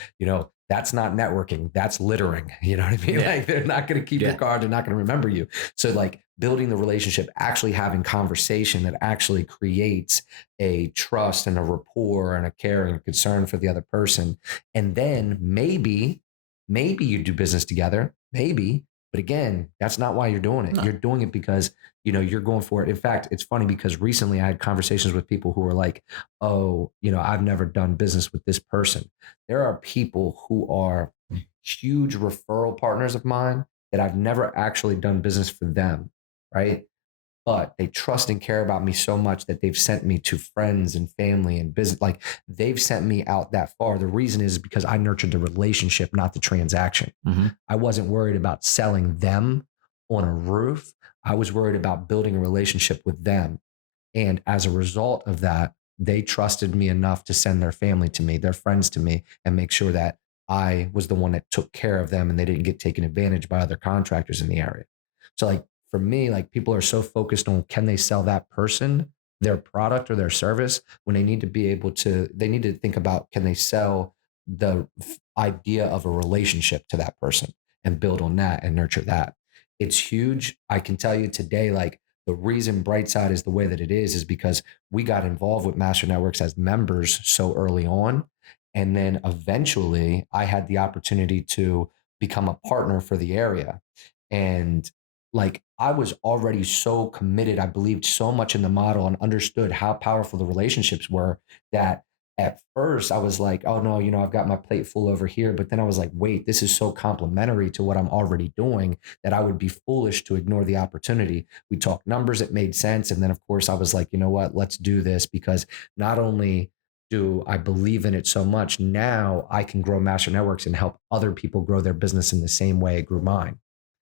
that's not networking, that's littering. You know what I mean? Yeah. Like, they're not going to keep your card. They're not going to remember you. So like building the relationship, actually having conversation that actually creates a trust and a rapport and a care and a concern for the other person. And then maybe you do business together, maybe, but again, that's not why you're doing it. No. You're doing it because, you're going for it. In fact, it's funny because recently I had conversations with people who were like, oh, I've never done business with this person. There are people who are huge referral partners of mine that I've never actually done business for them, right? But they trust and care about me so much that they've sent me to friends and family and business. Like, they've sent me out that far. The reason is because I nurtured the relationship, not the transaction. Mm-hmm. I wasn't worried about selling them on a roof. I was worried about building a relationship with them. And as a result of that, they trusted me enough to send their family to me, their friends to me, and make sure that I was the one that took care of them and they didn't get taken advantage by other contractors in the area. So like, for me, like, people are so focused on, can they sell that person their product or their service, when they need to think about, can they sell the idea of a relationship to that person and build on that and nurture that. It's huge. I can tell you today, like, the reason Brightside is the way that it is because we got involved with Master Networks as members so early on. And then eventually I had the opportunity to become a partner for the area. And like, I was already so committed. I believed so much in the model and understood how powerful the relationships were that at first I was like, oh no, I've got my plate full over here. But then I was like, wait, this is so complementary to what I'm already doing that I would be foolish to ignore the opportunity. We talked numbers, it made sense. And then of course I was like, you know what, let's do this because not only do I believe in it so much, now I can grow master networks and help other people grow their business in the same way it grew mine.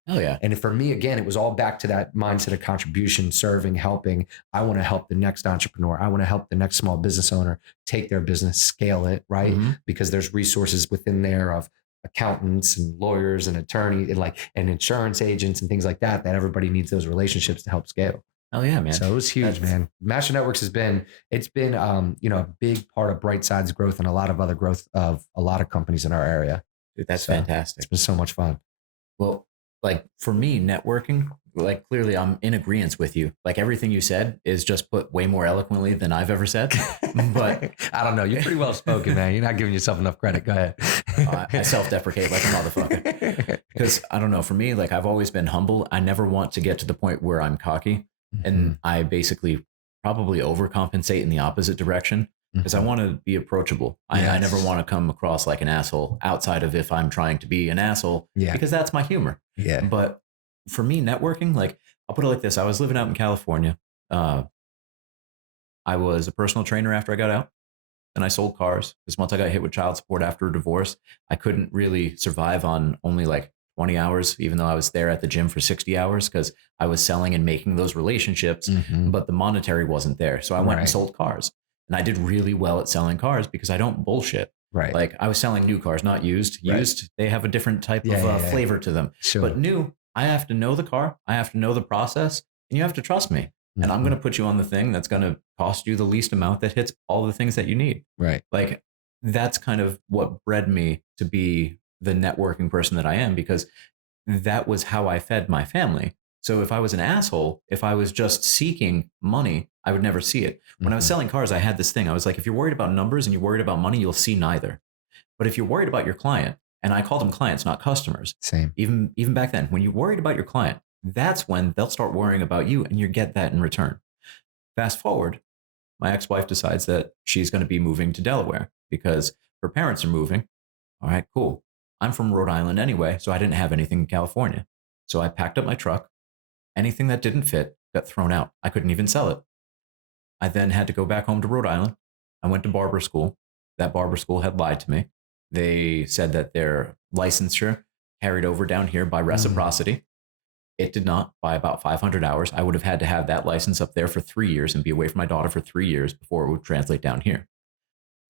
Oh yeah. And for me, again, it was all back to that mindset of contribution, serving, helping. I want to help the next entrepreneur. I want to help the next small business owner take their business, scale it, right? Mm-hmm. Because there's resources within there of accountants and lawyers and attorney and insurance agents and things like that, that everybody needs those relationships to help scale. Oh yeah, man. So it was huge, man. Master Networks it's been a big part of Brightside's growth and a lot of other growth of a lot of companies in our area. Dude, that's So fantastic. It's been so much fun. Well, like for me, networking, like clearly I'm in agreement with you. Like everything you said is just put way more eloquently than I've ever said. But I don't know. You're pretty well spoken, man. You're not giving yourself enough credit. Go ahead. I self-deprecate like a motherfucker. Because I don't know, for me, like I've always been humble. I never want to get to the point where I'm cocky. And I basically probably overcompensate in the opposite direction because I want to be approachable. Yes. I never want to come across like an asshole outside of if I'm trying to be an asshole because that's my humor. Yeah. But for me, networking, like I'll put it like this. I was living out in California. I was a personal trainer after I got out and I sold cars because once I got hit with child support after a divorce, I couldn't really survive on only like 20 hours, even though I was there at the gym for 60 hours because I was selling and making those relationships, but the monetary wasn't there. So I went and sold cars and I did really well at selling cars because I don't bullshit. Right. Like I was selling new cars, not used. Used, they have a different type of flavor to them. Sure. But new, I have to know the car. I have to know the process and you have to trust me. And I'm going to put you on the thing that's going to cost you the least amount that hits all the things that you need. Right. Like that's kind of what bred me to be the networking person that I am because that was how I fed my family. So if I was an asshole, if I was just seeking money, I would never see it. When I was selling cars, I had this thing. I was like, if you're worried about numbers and you're worried about money, you'll see neither. But if you're worried about your client, and I call them clients, not customers. Same. Even back then, when you're worried about your client, that's when they'll start worrying about you and you get that in return. Fast forward, my ex-wife decides that she's going to be moving to Delaware because her parents are moving. All right, cool. I'm from Rhode Island anyway, so I didn't have anything in California. So I packed up my truck. Anything that didn't fit got thrown out. I couldn't even sell it. I then had to go back home to Rhode Island. I went to barber school. That barber school had lied to me. They said that their licensure carried over down here by reciprocity. It did not by about 500 hours. I would have had to have that license up there for 3 years and be away from my daughter for 3 years before it would translate down here.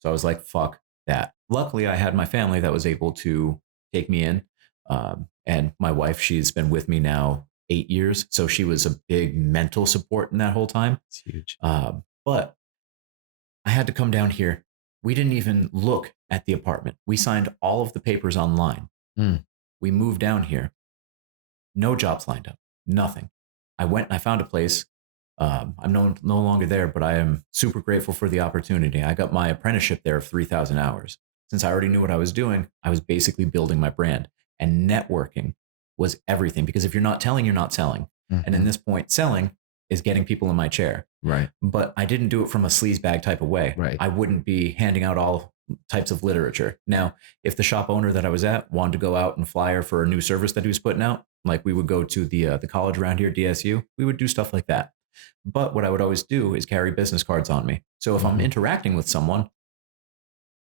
So I was like, fuck that. Luckily, I had my family that was able to take me in. And my wife, she's been with me now 8 years. So she was a big mental support in that whole time. It's huge. But I had to come down here. We didn't even look at the apartment. We signed all of the papers online. We moved down here. No jobs lined up. Nothing. I went and I found a place. I'm no longer there, but I am super grateful for the opportunity. I got my apprenticeship there of 3,000 hours. Since I already knew what I was doing, I was basically building my brand. And networking was everything because if you're not telling, you're not selling. And in this point, selling is getting people in my chair. Right. But I didn't do it from a sleazebag type of way. Right. I wouldn't be handing out all types of literature. Now, if the shop owner that I was at wanted to go out and flyer for a new service that he was putting out, like we would go to the college around here, DSU, we would do stuff like that. But what I would always do is carry business cards on me. So if I'm interacting with someone,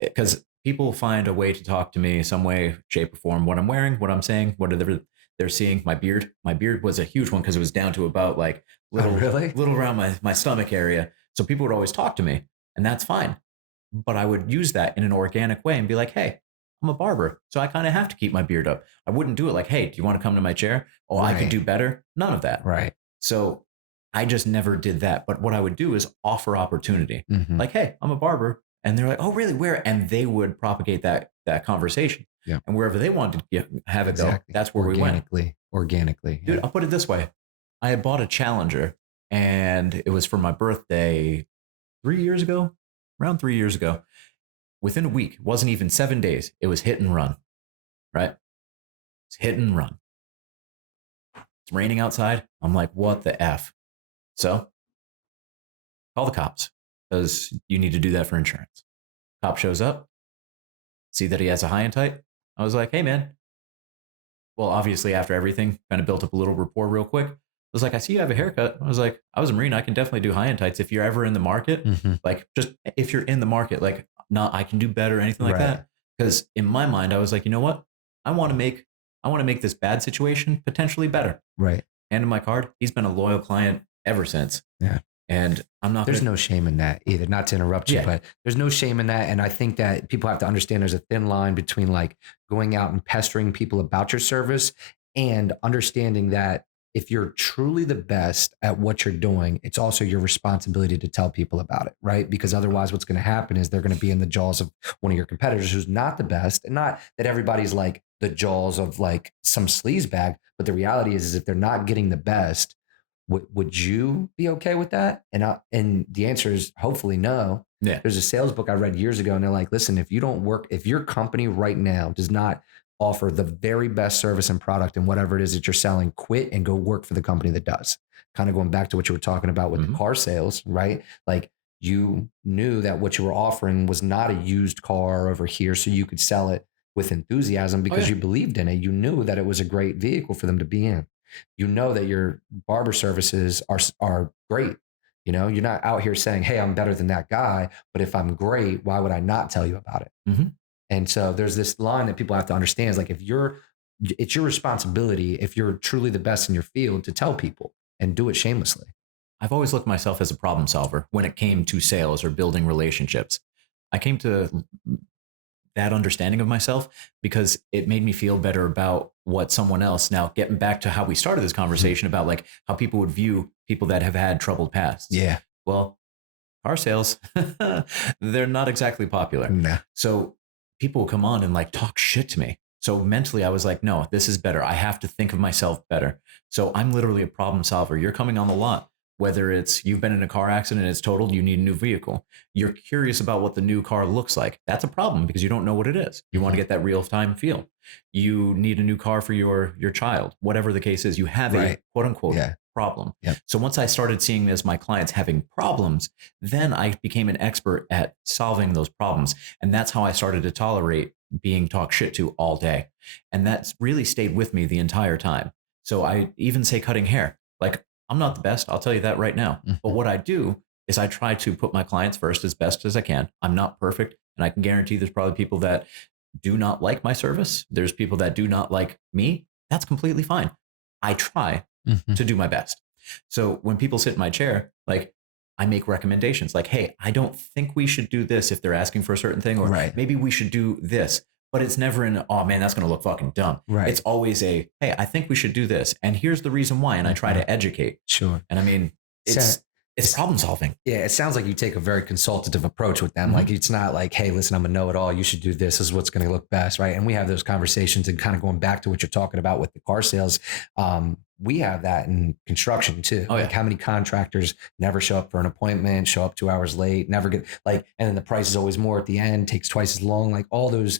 because people find a way to talk to me some way, shape, or form, what I'm wearing, what I'm saying, whatever they're seeing. My beard was a huge one because it was down to about like little around my stomach area. So people would always talk to me and that's fine. But I would use that in an organic way and be like, hey, I'm a barber. So I kind of have to keep my beard up. I wouldn't do it like, hey, do you want to come to my chair? Oh, I could do better. None of that. Right. So I just never did that. But what I would do is offer opportunity. Like, hey, I'm a barber. And they're like, oh, really? Where? And they would propagate that conversation. Yeah. And wherever they wanted to have it go, that's where we went. Organically. Dude, I'll put it this way. I had bought a Challenger and it was for my birthday 3 years ago, around 3 years ago. Within a week, wasn't even 7 days. It was hit and run, right? It's hit and run. It's raining outside. I'm like, what the F? So call the cops because you need to do that for insurance. Cop shows up, see that he has a high and tight. I was like, hey, man. Well, obviously, after everything, kind of built up a little rapport real quick. I was like, I see you have a haircut. I was like, I was a Marine. I can definitely do high and tights. If you're ever in the market, like just if you're in the market, like not, I can do better, anything like Right. that. Because in my mind, I was like, you know what? I want to make this bad situation potentially better. Right. Handed my card. He's been a loyal client ever since. Yeah. And I'm not. There's no shame in that either. Not to interrupt you, Yeah. but there's no shame in that. And I think that people have to understand there's a thin line between like going out and pestering people about your service and understanding that if you're truly the best at what you're doing, it's also your responsibility to tell people about it, right? Because otherwise, what's going to happen is they're going to be in the jaws of one of your competitors who's not the best. And not that everybody's like the jaws of like some sleaze bag, but the reality is if they're not getting the best, would you be okay with that? And the answer is hopefully no. Yeah. There's a sales book I read years ago, and they're like, listen, if your company right now does not offer the very best service and product and whatever it is that you're selling, quit and go work for the company that does. Kind of going back to what you were talking about with the car sales, right? Like you knew that what you were offering was not a used car over here, so you could sell it with enthusiasm because you believed in it. You knew that it was a great vehicle for them to be in. You know that your barber services are great. You know, you're not out here saying, hey, I'm better than that guy, but if I'm great, why would I not tell you about it? And so there's this line that people have to understand is like, it's your responsibility, if you're truly the best in your field, to tell people and do it shamelessly. I've always looked myself as a problem solver when it came to sales or building relationships. I came to that understanding of myself because it made me feel better about what someone else. Now, getting back to how we started this conversation about like how people would view people that have had troubled pasts. Yeah. Well, car sales, they're not exactly popular. Nah. So people will come on and like talk shit to me. So mentally, I was like, no, this is better. I have to think of myself better. So I'm literally a problem solver. You're coming on the lot, whether it's you've been in a car accident and it's totaled, you need a new vehicle. You're curious about what the new car looks like. That's a problem because you don't know what it is. You want to get that real time feel. You need a new car for your child, whatever the case is. You have a quote unquote problem. Yep. So once I started seeing as my clients having problems, then I became an expert at solving those problems. And that's how I started to tolerate being talked shit to all day. And that's really stayed with me the entire time. So I even say cutting hair, like I'm not the best. I'll tell you that right now. But what I do is I try to put my clients first as best as I can. I'm not perfect. And I can guarantee there's probably people that do not like my service. There's people that do not like me. That's completely fine. I try to do my best. So when people sit in my chair, like I make recommendations like, hey, I don't think we should do this if they're asking for a certain thing, or maybe we should do this. But it's never in, oh man, that's going to look fucking dumb. It's always a, hey, I think we should do this. And here's the reason why. And I try to educate. Sure. And I mean, it's problem solving. Yeah, it sounds like you take a very consultative approach with them. Like it's not like, hey, listen, I'm a know-it-all. You should do this. This is what's going to look best, right? And we have those conversations and kind of going back to what you're talking about with the car sales. We have that in construction too. Like how many contractors never show up for an appointment, show up 2 hours late, never get like, and then the price is always more at the end, takes twice as long. Like all those,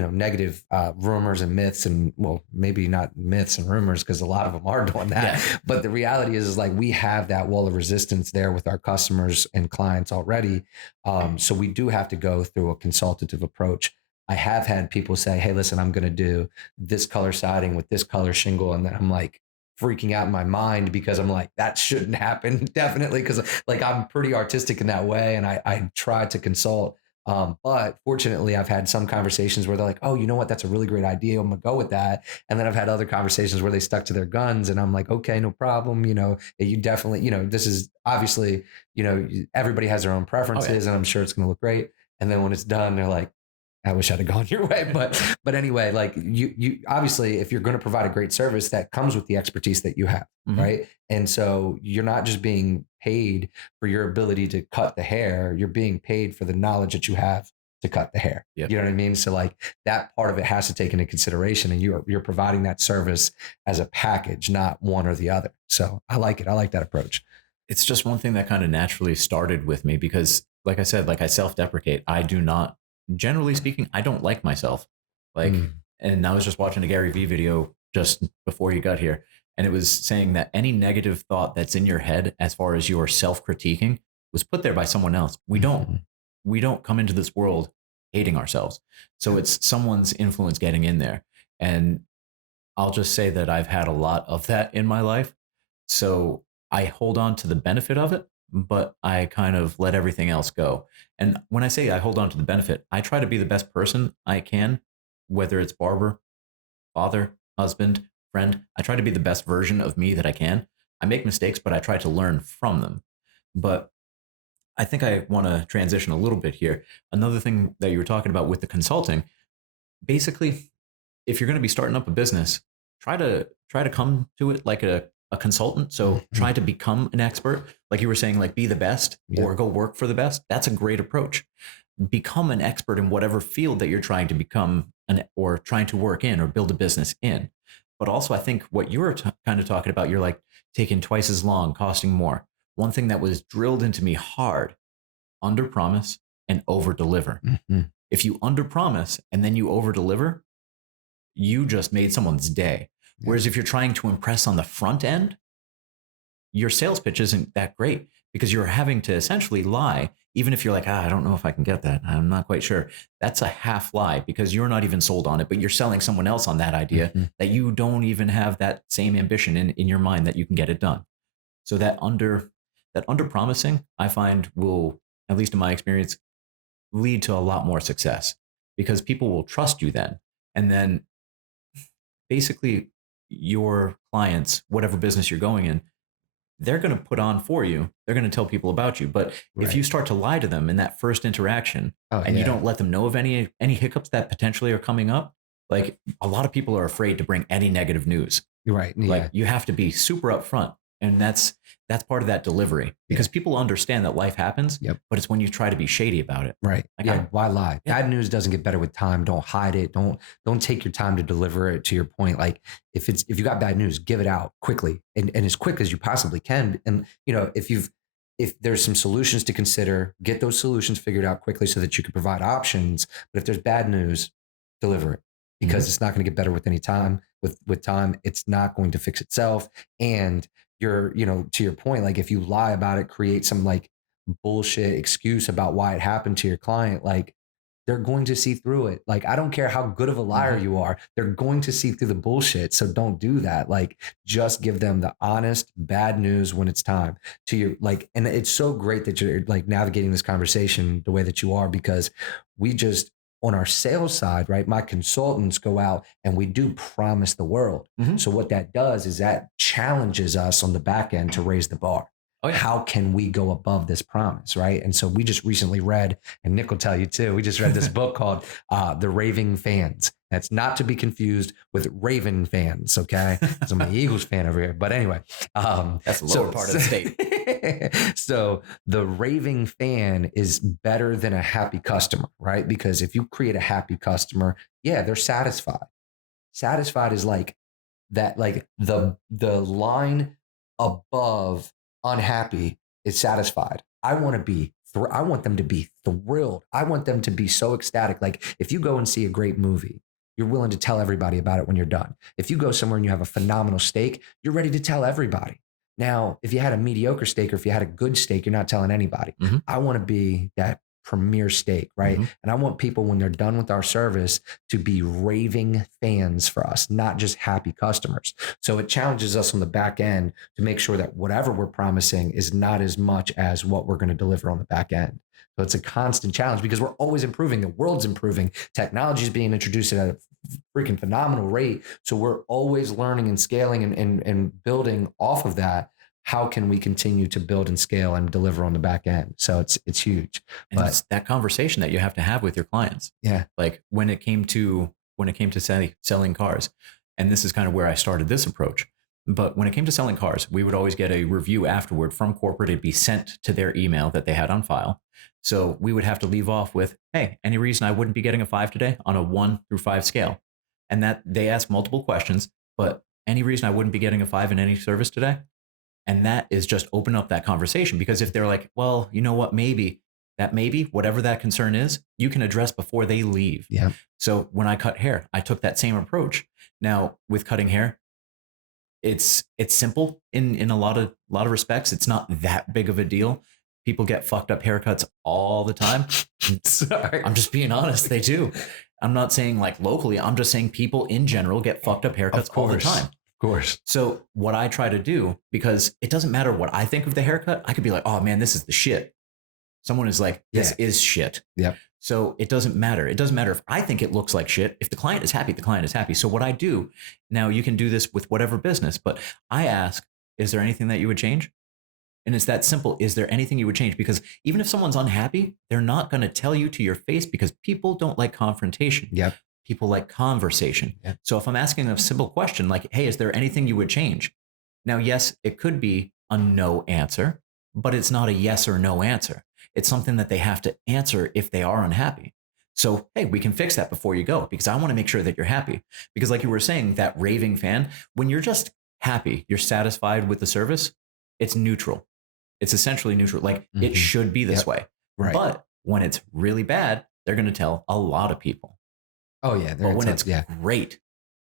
negative rumors and myths, and well, maybe not myths and rumors because a lot of them are doing that. But the reality is like we have that wall of resistance there with our customers and clients already. So we do have to go through a consultative approach. I have had people say, hey, listen, I'm going to do this color siding with this color shingle. And then I'm like freaking out in my mind because I'm like, that shouldn't happen. Definitely. Cause like I'm pretty artistic in that way. And I try to consult. But fortunately, I've had some conversations where they're like, oh, you know what? That's a really great idea. I'm going to go with that. And then I've had other conversations where they stuck to their guns and I'm like, okay, no problem. You definitely, this is obviously, everybody has their own preferences and I'm sure it's going to look great. And then when it's done, they're like, I wish I'd have gone your way, but anyway, like you obviously, if you're going to provide a great service, that comes with the expertise that you have, right? And so you're not just being paid for your ability to cut the hair; you're being paid for the knowledge that you have to cut the hair. You know what I mean? So like that part of it has to take into consideration, and you're providing that service as a package, not one or the other. So I like it. I like that approach. It's just one thing that kind of naturally started with me because, like I said, like I self-deprecate. I do not. Generally speaking, I don't like myself. And I was just watching a Gary Vee video just before you got here. And it was saying that any negative thought that's in your head, as far as your self-critiquing, was put there by someone else. We don't. we don't come into this world hating ourselves. So it's someone's influence getting in there. And I'll just say that I've had a lot of that in my life. So I hold on to the benefit of it, but I kind of let everything else go. And when I say I hold on to the benefit, I try to be the best person I can, whether it's barber, father, husband, friend. I try to be the best version of me that I can. I make mistakes, but I try to learn from them. But I think I want to transition a little bit here. Another thing that you were talking about with the consulting, basically, if you're going to be starting up a business, try to come to it like a consultant. So Mhm. try to become an expert. Like you were saying, like be the best Yeah. or go work for the best. That's a great approach. Become an expert in whatever field that you're trying to become an or trying to work in or build a business in. But also, I think what you were kind of talking about, you're like taking twice as long, costing more. One thing that was drilled into me hard: under promise and over deliver. Mhm. If you under promise and then you over deliver, you just made someone's day. Yeah. Whereas if you're trying to impress on the front end, your sales pitch isn't that great because you're having to essentially lie. Even if you're like, I don't know if I can get that, I'm not quite sure. That's a half lie because you're not even sold on it, but you're selling someone else on that idea Mhm. that you don't even have that same ambition in your mind that you can get it done. So that under promising, I find will, at least in my experience, lead to a lot more success because people will trust you then. And then basically your clients, whatever business you're going in, they're going to put on for you. They're going to tell people about you. But if you Right. start to lie to them in that first interaction Oh and you yeah. don't let them know of any hiccups that potentially are coming up, like a lot of people are afraid to bring any negative news. You're right. Like Yeah. you have to be super upfront, and that's part of that delivery Yeah. because people understand that life happens, Yep. but it's when you try to be shady about it. Right. Like Yeah. Why lie? yeah, Bad news doesn't get better with time. Don't hide it. Don't take your time to deliver it. To your point, like if you got bad news, give it out quickly and as quick as you possibly can. And if there's some solutions to consider, get those solutions figured out quickly so that you can provide options. But if there's bad news, deliver it mhm, because it's not going to get better with any time. With time, it's not going to fix itself. And to your point, like if you lie about it, create some like bullshit excuse about why it happened to your client, like they're going to see through it. Like, I don't care how good of a liar mhm. you are, they're going to see through the bullshit. So don't do that. Like, just give them the honest bad news when it's time to your like. And it's so great that you're like navigating this conversation the way that you are because we just, on our sales side, right? My consultants go out and we do promise the world. Mhm. So what that does is that challenges us on the back end to raise the bar. Oh yeah. How can we go above this promise, right? And so we just recently read, and Nick will tell you too, we just read this book called The Raving Fans. That's not to be confused with Raven fans, okay? So I'm an Eagles fan over here. But anyway, That's the lower part of the state. so the raving fan is better than a happy customer, right? Because if you create a happy customer, yeah, they're satisfied. Satisfied is like that, like the line above unhappy is satisfied. I want to be I want them to be thrilled. I want them to be so ecstatic. Like if you go and see a great movie, you're willing to tell everybody about it when you're done. If you go somewhere and you have a phenomenal steak, you're ready to tell everybody. Now, if you had a mediocre steak or if you had a good steak, you're not telling anybody. Mhm, I want to be that premier steak, right? mhm. And I want people when they're done with our service to be raving fans for us, not just happy customers. So it challenges us on the back end to make sure that whatever we're promising is not as much as what we're going to deliver on the back end. So it's a constant challenge because we're always improving. The world's improving. Technology is being introduced at a freaking phenomenal rate. So we're always learning and scaling and building off of that. How can we continue to build and scale and deliver on the back end? So it's huge. And But it's that conversation that you have to have with your clients. yeah, Like when it came to selling cars, and this is kind of where I started this approach. But when it came to selling cars, we would always get a review afterward from corporate. It'd be sent to their email that they had on file. So we would have to leave off with, "Hey, any reason I wouldn't be getting a 5 today on a 1 through 5 scale?" And that they ask multiple questions, but any reason I wouldn't be getting a 5 in any service today? And that is just open up that conversation because if they're like, well, you know what, maybe, whatever that concern is, you can address before they leave. yeah, So when I cut hair, I took that same approach. Now with cutting hair, it's simple in a lot of respects. It's not that big of a deal. people get fucked up haircuts all the time. Sorry. I'm just being honest, they do. I'm not saying like locally, I'm just saying people in general get fucked up haircuts all the time. Of course. So what I try to do, because it doesn't matter what I think of the haircut, I could be like, oh man, this is the shit. Someone is like, this is shit. Yep. So it doesn't matter. It doesn't matter if I think it looks like shit. If the client is happy, the client is happy. So what I do now, you can do this with whatever business, but I ask, is there anything that you would change? And it's that simple. Is there anything you would change? Because even if someone's unhappy, they're not going to tell you to your face because people don't like confrontation. Yep. People like conversation. Yep. So if I'm asking a simple question like, hey, is there anything you would change? Now, yes, it could be a no answer, but it's not a yes or no answer. It's something that they have to answer if they are unhappy. So, hey, we can fix that before you go because I want to make sure that you're happy. Because like you were saying, that raving fan, when you're just happy, you're satisfied with the service, it's neutral. It's essentially neutral. Like it should be this way. Right. But when it's really bad, they're going to tell a lot of people. Oh yeah. But when it's great,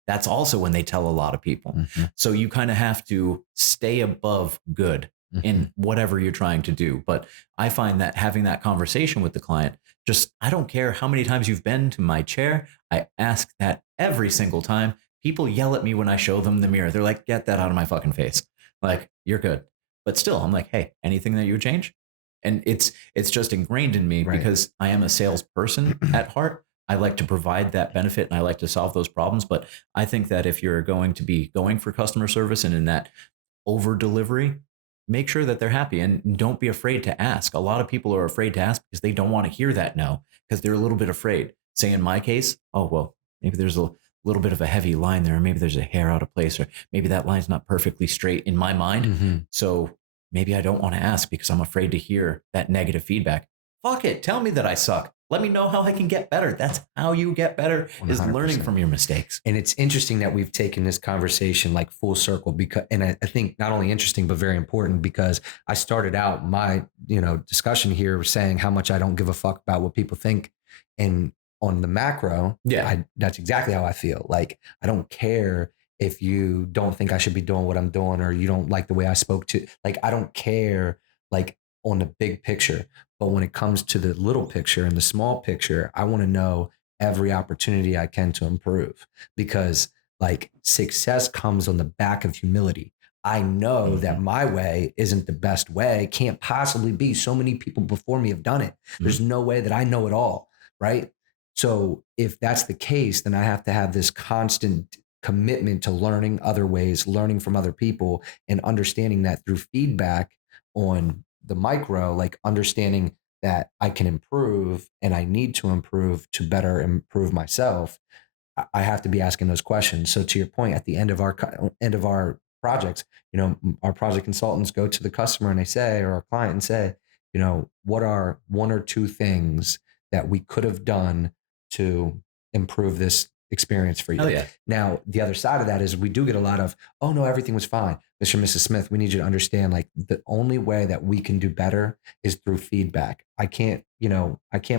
that's also when they tell a lot of people. So you kind of have to stay above good in whatever you're trying to do. But I find that having that conversation with the client, I don't care how many times you've been to my chair. I ask that every single time. People yell at me when I show them the mirror. They're like, get that out of my fucking face. Like, you're good. But still, I'm like, hey, anything that you would change? And it's just ingrained in me because I am a salesperson at heart. I like to provide that benefit and I like to solve those problems. But I think that if you're going to be going for customer service and in that over delivery, make sure that they're happy and don't be afraid to ask. A lot of people are afraid to ask because they don't want to hear that no, because they're a little bit afraid. Say in my case, oh, well, maybe there's a little bit of a heavy line there. Or maybe there's a hair out of place, or maybe that line's not perfectly straight in my mind. So maybe I don't want to ask because I'm afraid to hear that negative feedback. Fuck it. Tell me that I suck. Let me know how I can get better. That's how you get better, 100%. Is learning from your mistakes. And it's interesting that we've taken this conversation like full circle because, and I think not only interesting, but very important because I started out my, discussion here saying how much I don't give a fuck about what people think. And on the macro, that's exactly how I feel. Like, I don't care if you don't think I should be doing what I'm doing, or you don't like the way I spoke to, like, I don't care, like, on the big picture. But when it comes to the little picture and the small picture, I want to know every opportunity I can to improve, because like success comes on the back of humility. I know that my way isn't the best way, can't possibly be. So many people before me have done it. There's no way that I know it all, right? So if that's the case, then I have to have this constant commitment to learning other ways, learning from other people, and understanding that through feedback on the micro, like understanding that I can improve and I need to improve to better improve myself. I have to be asking those questions. So to your point, at the end of our projects, our project consultants go to the customer and they say, or our client and say, what are one or two things that we could have done to improve this experience for you? Oh, yeah. Now, the other side of that is we do get a lot of, oh no, everything was fine. Mr. and Mrs. Smith, we need you to understand, like, the only way that we can do better is through feedback. I can't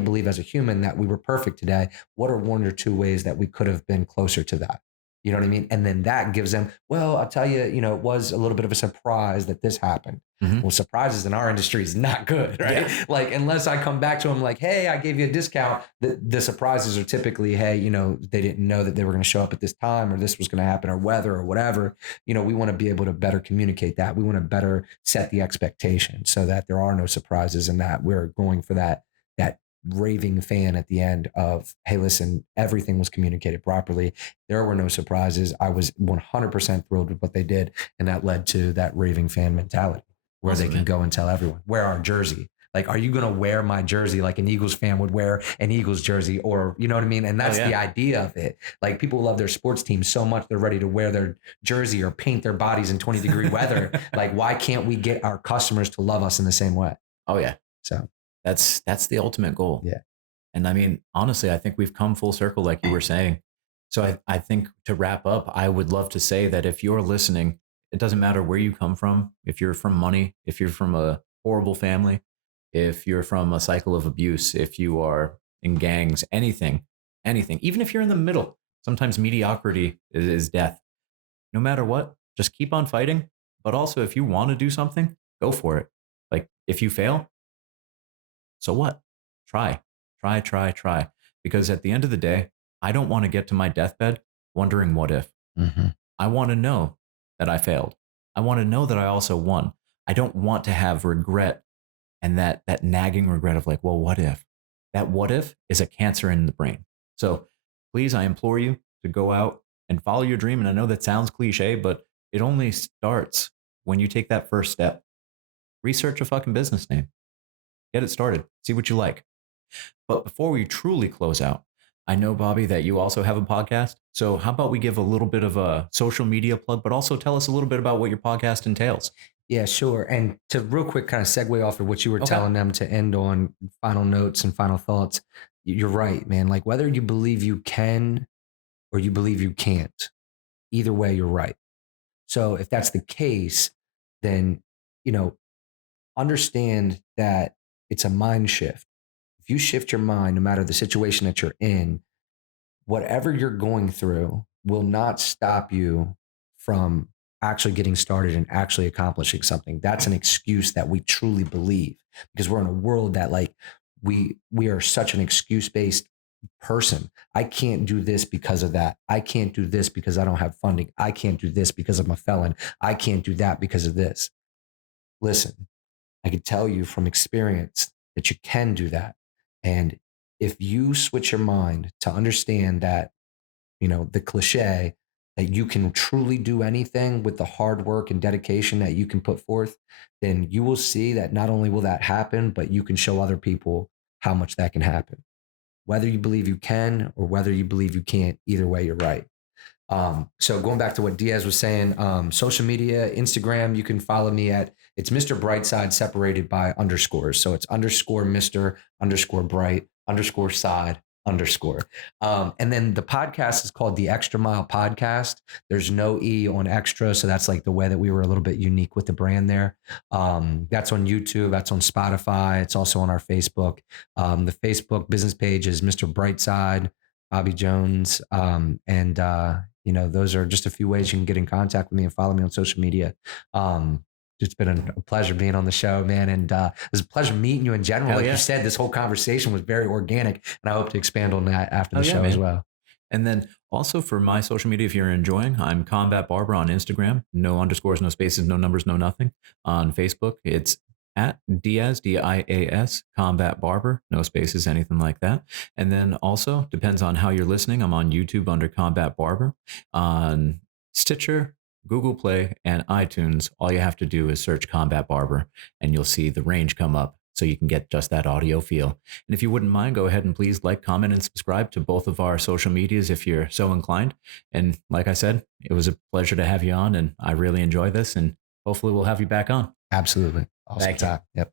believe as a human that we were perfect today. What are one or two ways that we could have been closer to that? You know what I mean? And then that gives them, well, I'll tell you, it was a little bit of a surprise that this happened. Well, surprises in our industry is not good, right? Yeah. Like, unless I come back to them like, hey, I gave you a discount, the surprises are typically, hey, they didn't know that they were going to show up at this time, or this was going to happen, or weather, or whatever. We want to be able to better communicate that. We want to better set the expectation so that there are no surprises, and that we're going for that raving fan at the end of, hey, listen, everything was communicated properly. There were no surprises. I was 100% thrilled with what they did. And that led to that raving fan mentality where they can go and tell everyone, wear our jersey. Like, are you going to wear my jersey like an Eagles fan would wear an Eagles jersey? Or, you know what I mean? And that's the idea of it. Like, people love their sports team so much, they're ready to wear their jersey or paint their bodies in 20-degree weather. Like, why can't we get our customers to love us in the same way? Oh, yeah. So that's the ultimate goal. Yeah. And I mean, honestly, I think we've come full circle, like you were saying. So I think to wrap up, I would love to say that if you're listening, it doesn't matter where you come from. If you're from money, if you're from a horrible family, if you're from a cycle of abuse, if you are in gangs, anything, even if you're in the middle, sometimes mediocrity is death. No matter what, just keep on fighting. But also, if you want to do something, go for it. Like, if you fail, So what? Try, try. Because at the end of the day, I don't want to get to my deathbed wondering what if. Mhm. I want to know that I failed. I want to know that I also won. I don't want to have regret and that nagging regret of like, well, what if? That what if is a cancer in the brain. So please, I implore you to go out and follow your dream. And I know that sounds cliche, but it only starts when you take that first step. Research a fucking business name. Get it started. See what you like. But before we truly close out, I know, Bobby, that you also have a podcast. So how about we give a little bit of a social media plug, but also tell us a little bit about what your podcast entails? Yeah, sure. And to real quick kind of segue off of what you were Okay. telling them to end on final notes and final thoughts, you're right, man. Like whether you believe you can or you believe you can't, either way, you're right. So if that's the case, then, you know, understand that it's a mind shift. If you shift your mind, no matter the situation that you're in, whatever you're going through will not stop you from actually getting started and actually accomplishing something. That's an excuse that we truly believe because we're in a world that like we are such an excuse based person. I can't do this because of that. I can't do this because I don't have funding. I can't do this because I'm a felon. I can't do that because of this. Listen, I can tell you from experience that you can do that. And if you switch your mind to understand that, you know, the cliche that you can truly do anything with the hard work and dedication that you can put forth, then you will see that not only will that happen, but you can show other people how much that can happen. Whether you believe you can or whether you believe you can't, either way, you're right. So going back to what Diaz was saying, social media, Instagram, you can follow me at it's Mr. Brightside separated by underscores. So it's underscore Mr. underscore bright underscore side underscore. And then the podcast is called the Extra Mile Podcast. There's no E on extra. So that's like the way that we were a little bit unique with the brand there. That's on YouTube. That's on Spotify. It's also on our Facebook. The Facebook business page is Mr. Brightside, Bobby Jones. You know, those are just a few ways you can get in contact with me and follow me on social media. It's been a pleasure being on the show, man. And it was a pleasure meeting you in general. Hell Like yeah. you said, this whole conversation was very organic. And I hope to expand on that after the Hell yeah, show as man. well. And then also for my social media, if you're enjoying, I'm Combat Barber on Instagram. No underscores, no spaces, no numbers, no nothing. On Facebook, it's at Diaz, Dias, Combat Barber, no spaces, anything like that. And then also, depends on how you're listening, I'm on YouTube under Combat Barber. On Stitcher, Google Play, and iTunes, all you have to do is search Combat Barber, and you'll see the range come up so you can get just that audio feel. And if you wouldn't mind, go ahead and please like, comment, and subscribe to both of our social medias if you're so inclined. And like I said, it was a pleasure to have you on, and I really enjoy this, and hopefully we'll have you back on. Absolutely. Awesome Thank you. time. Yep.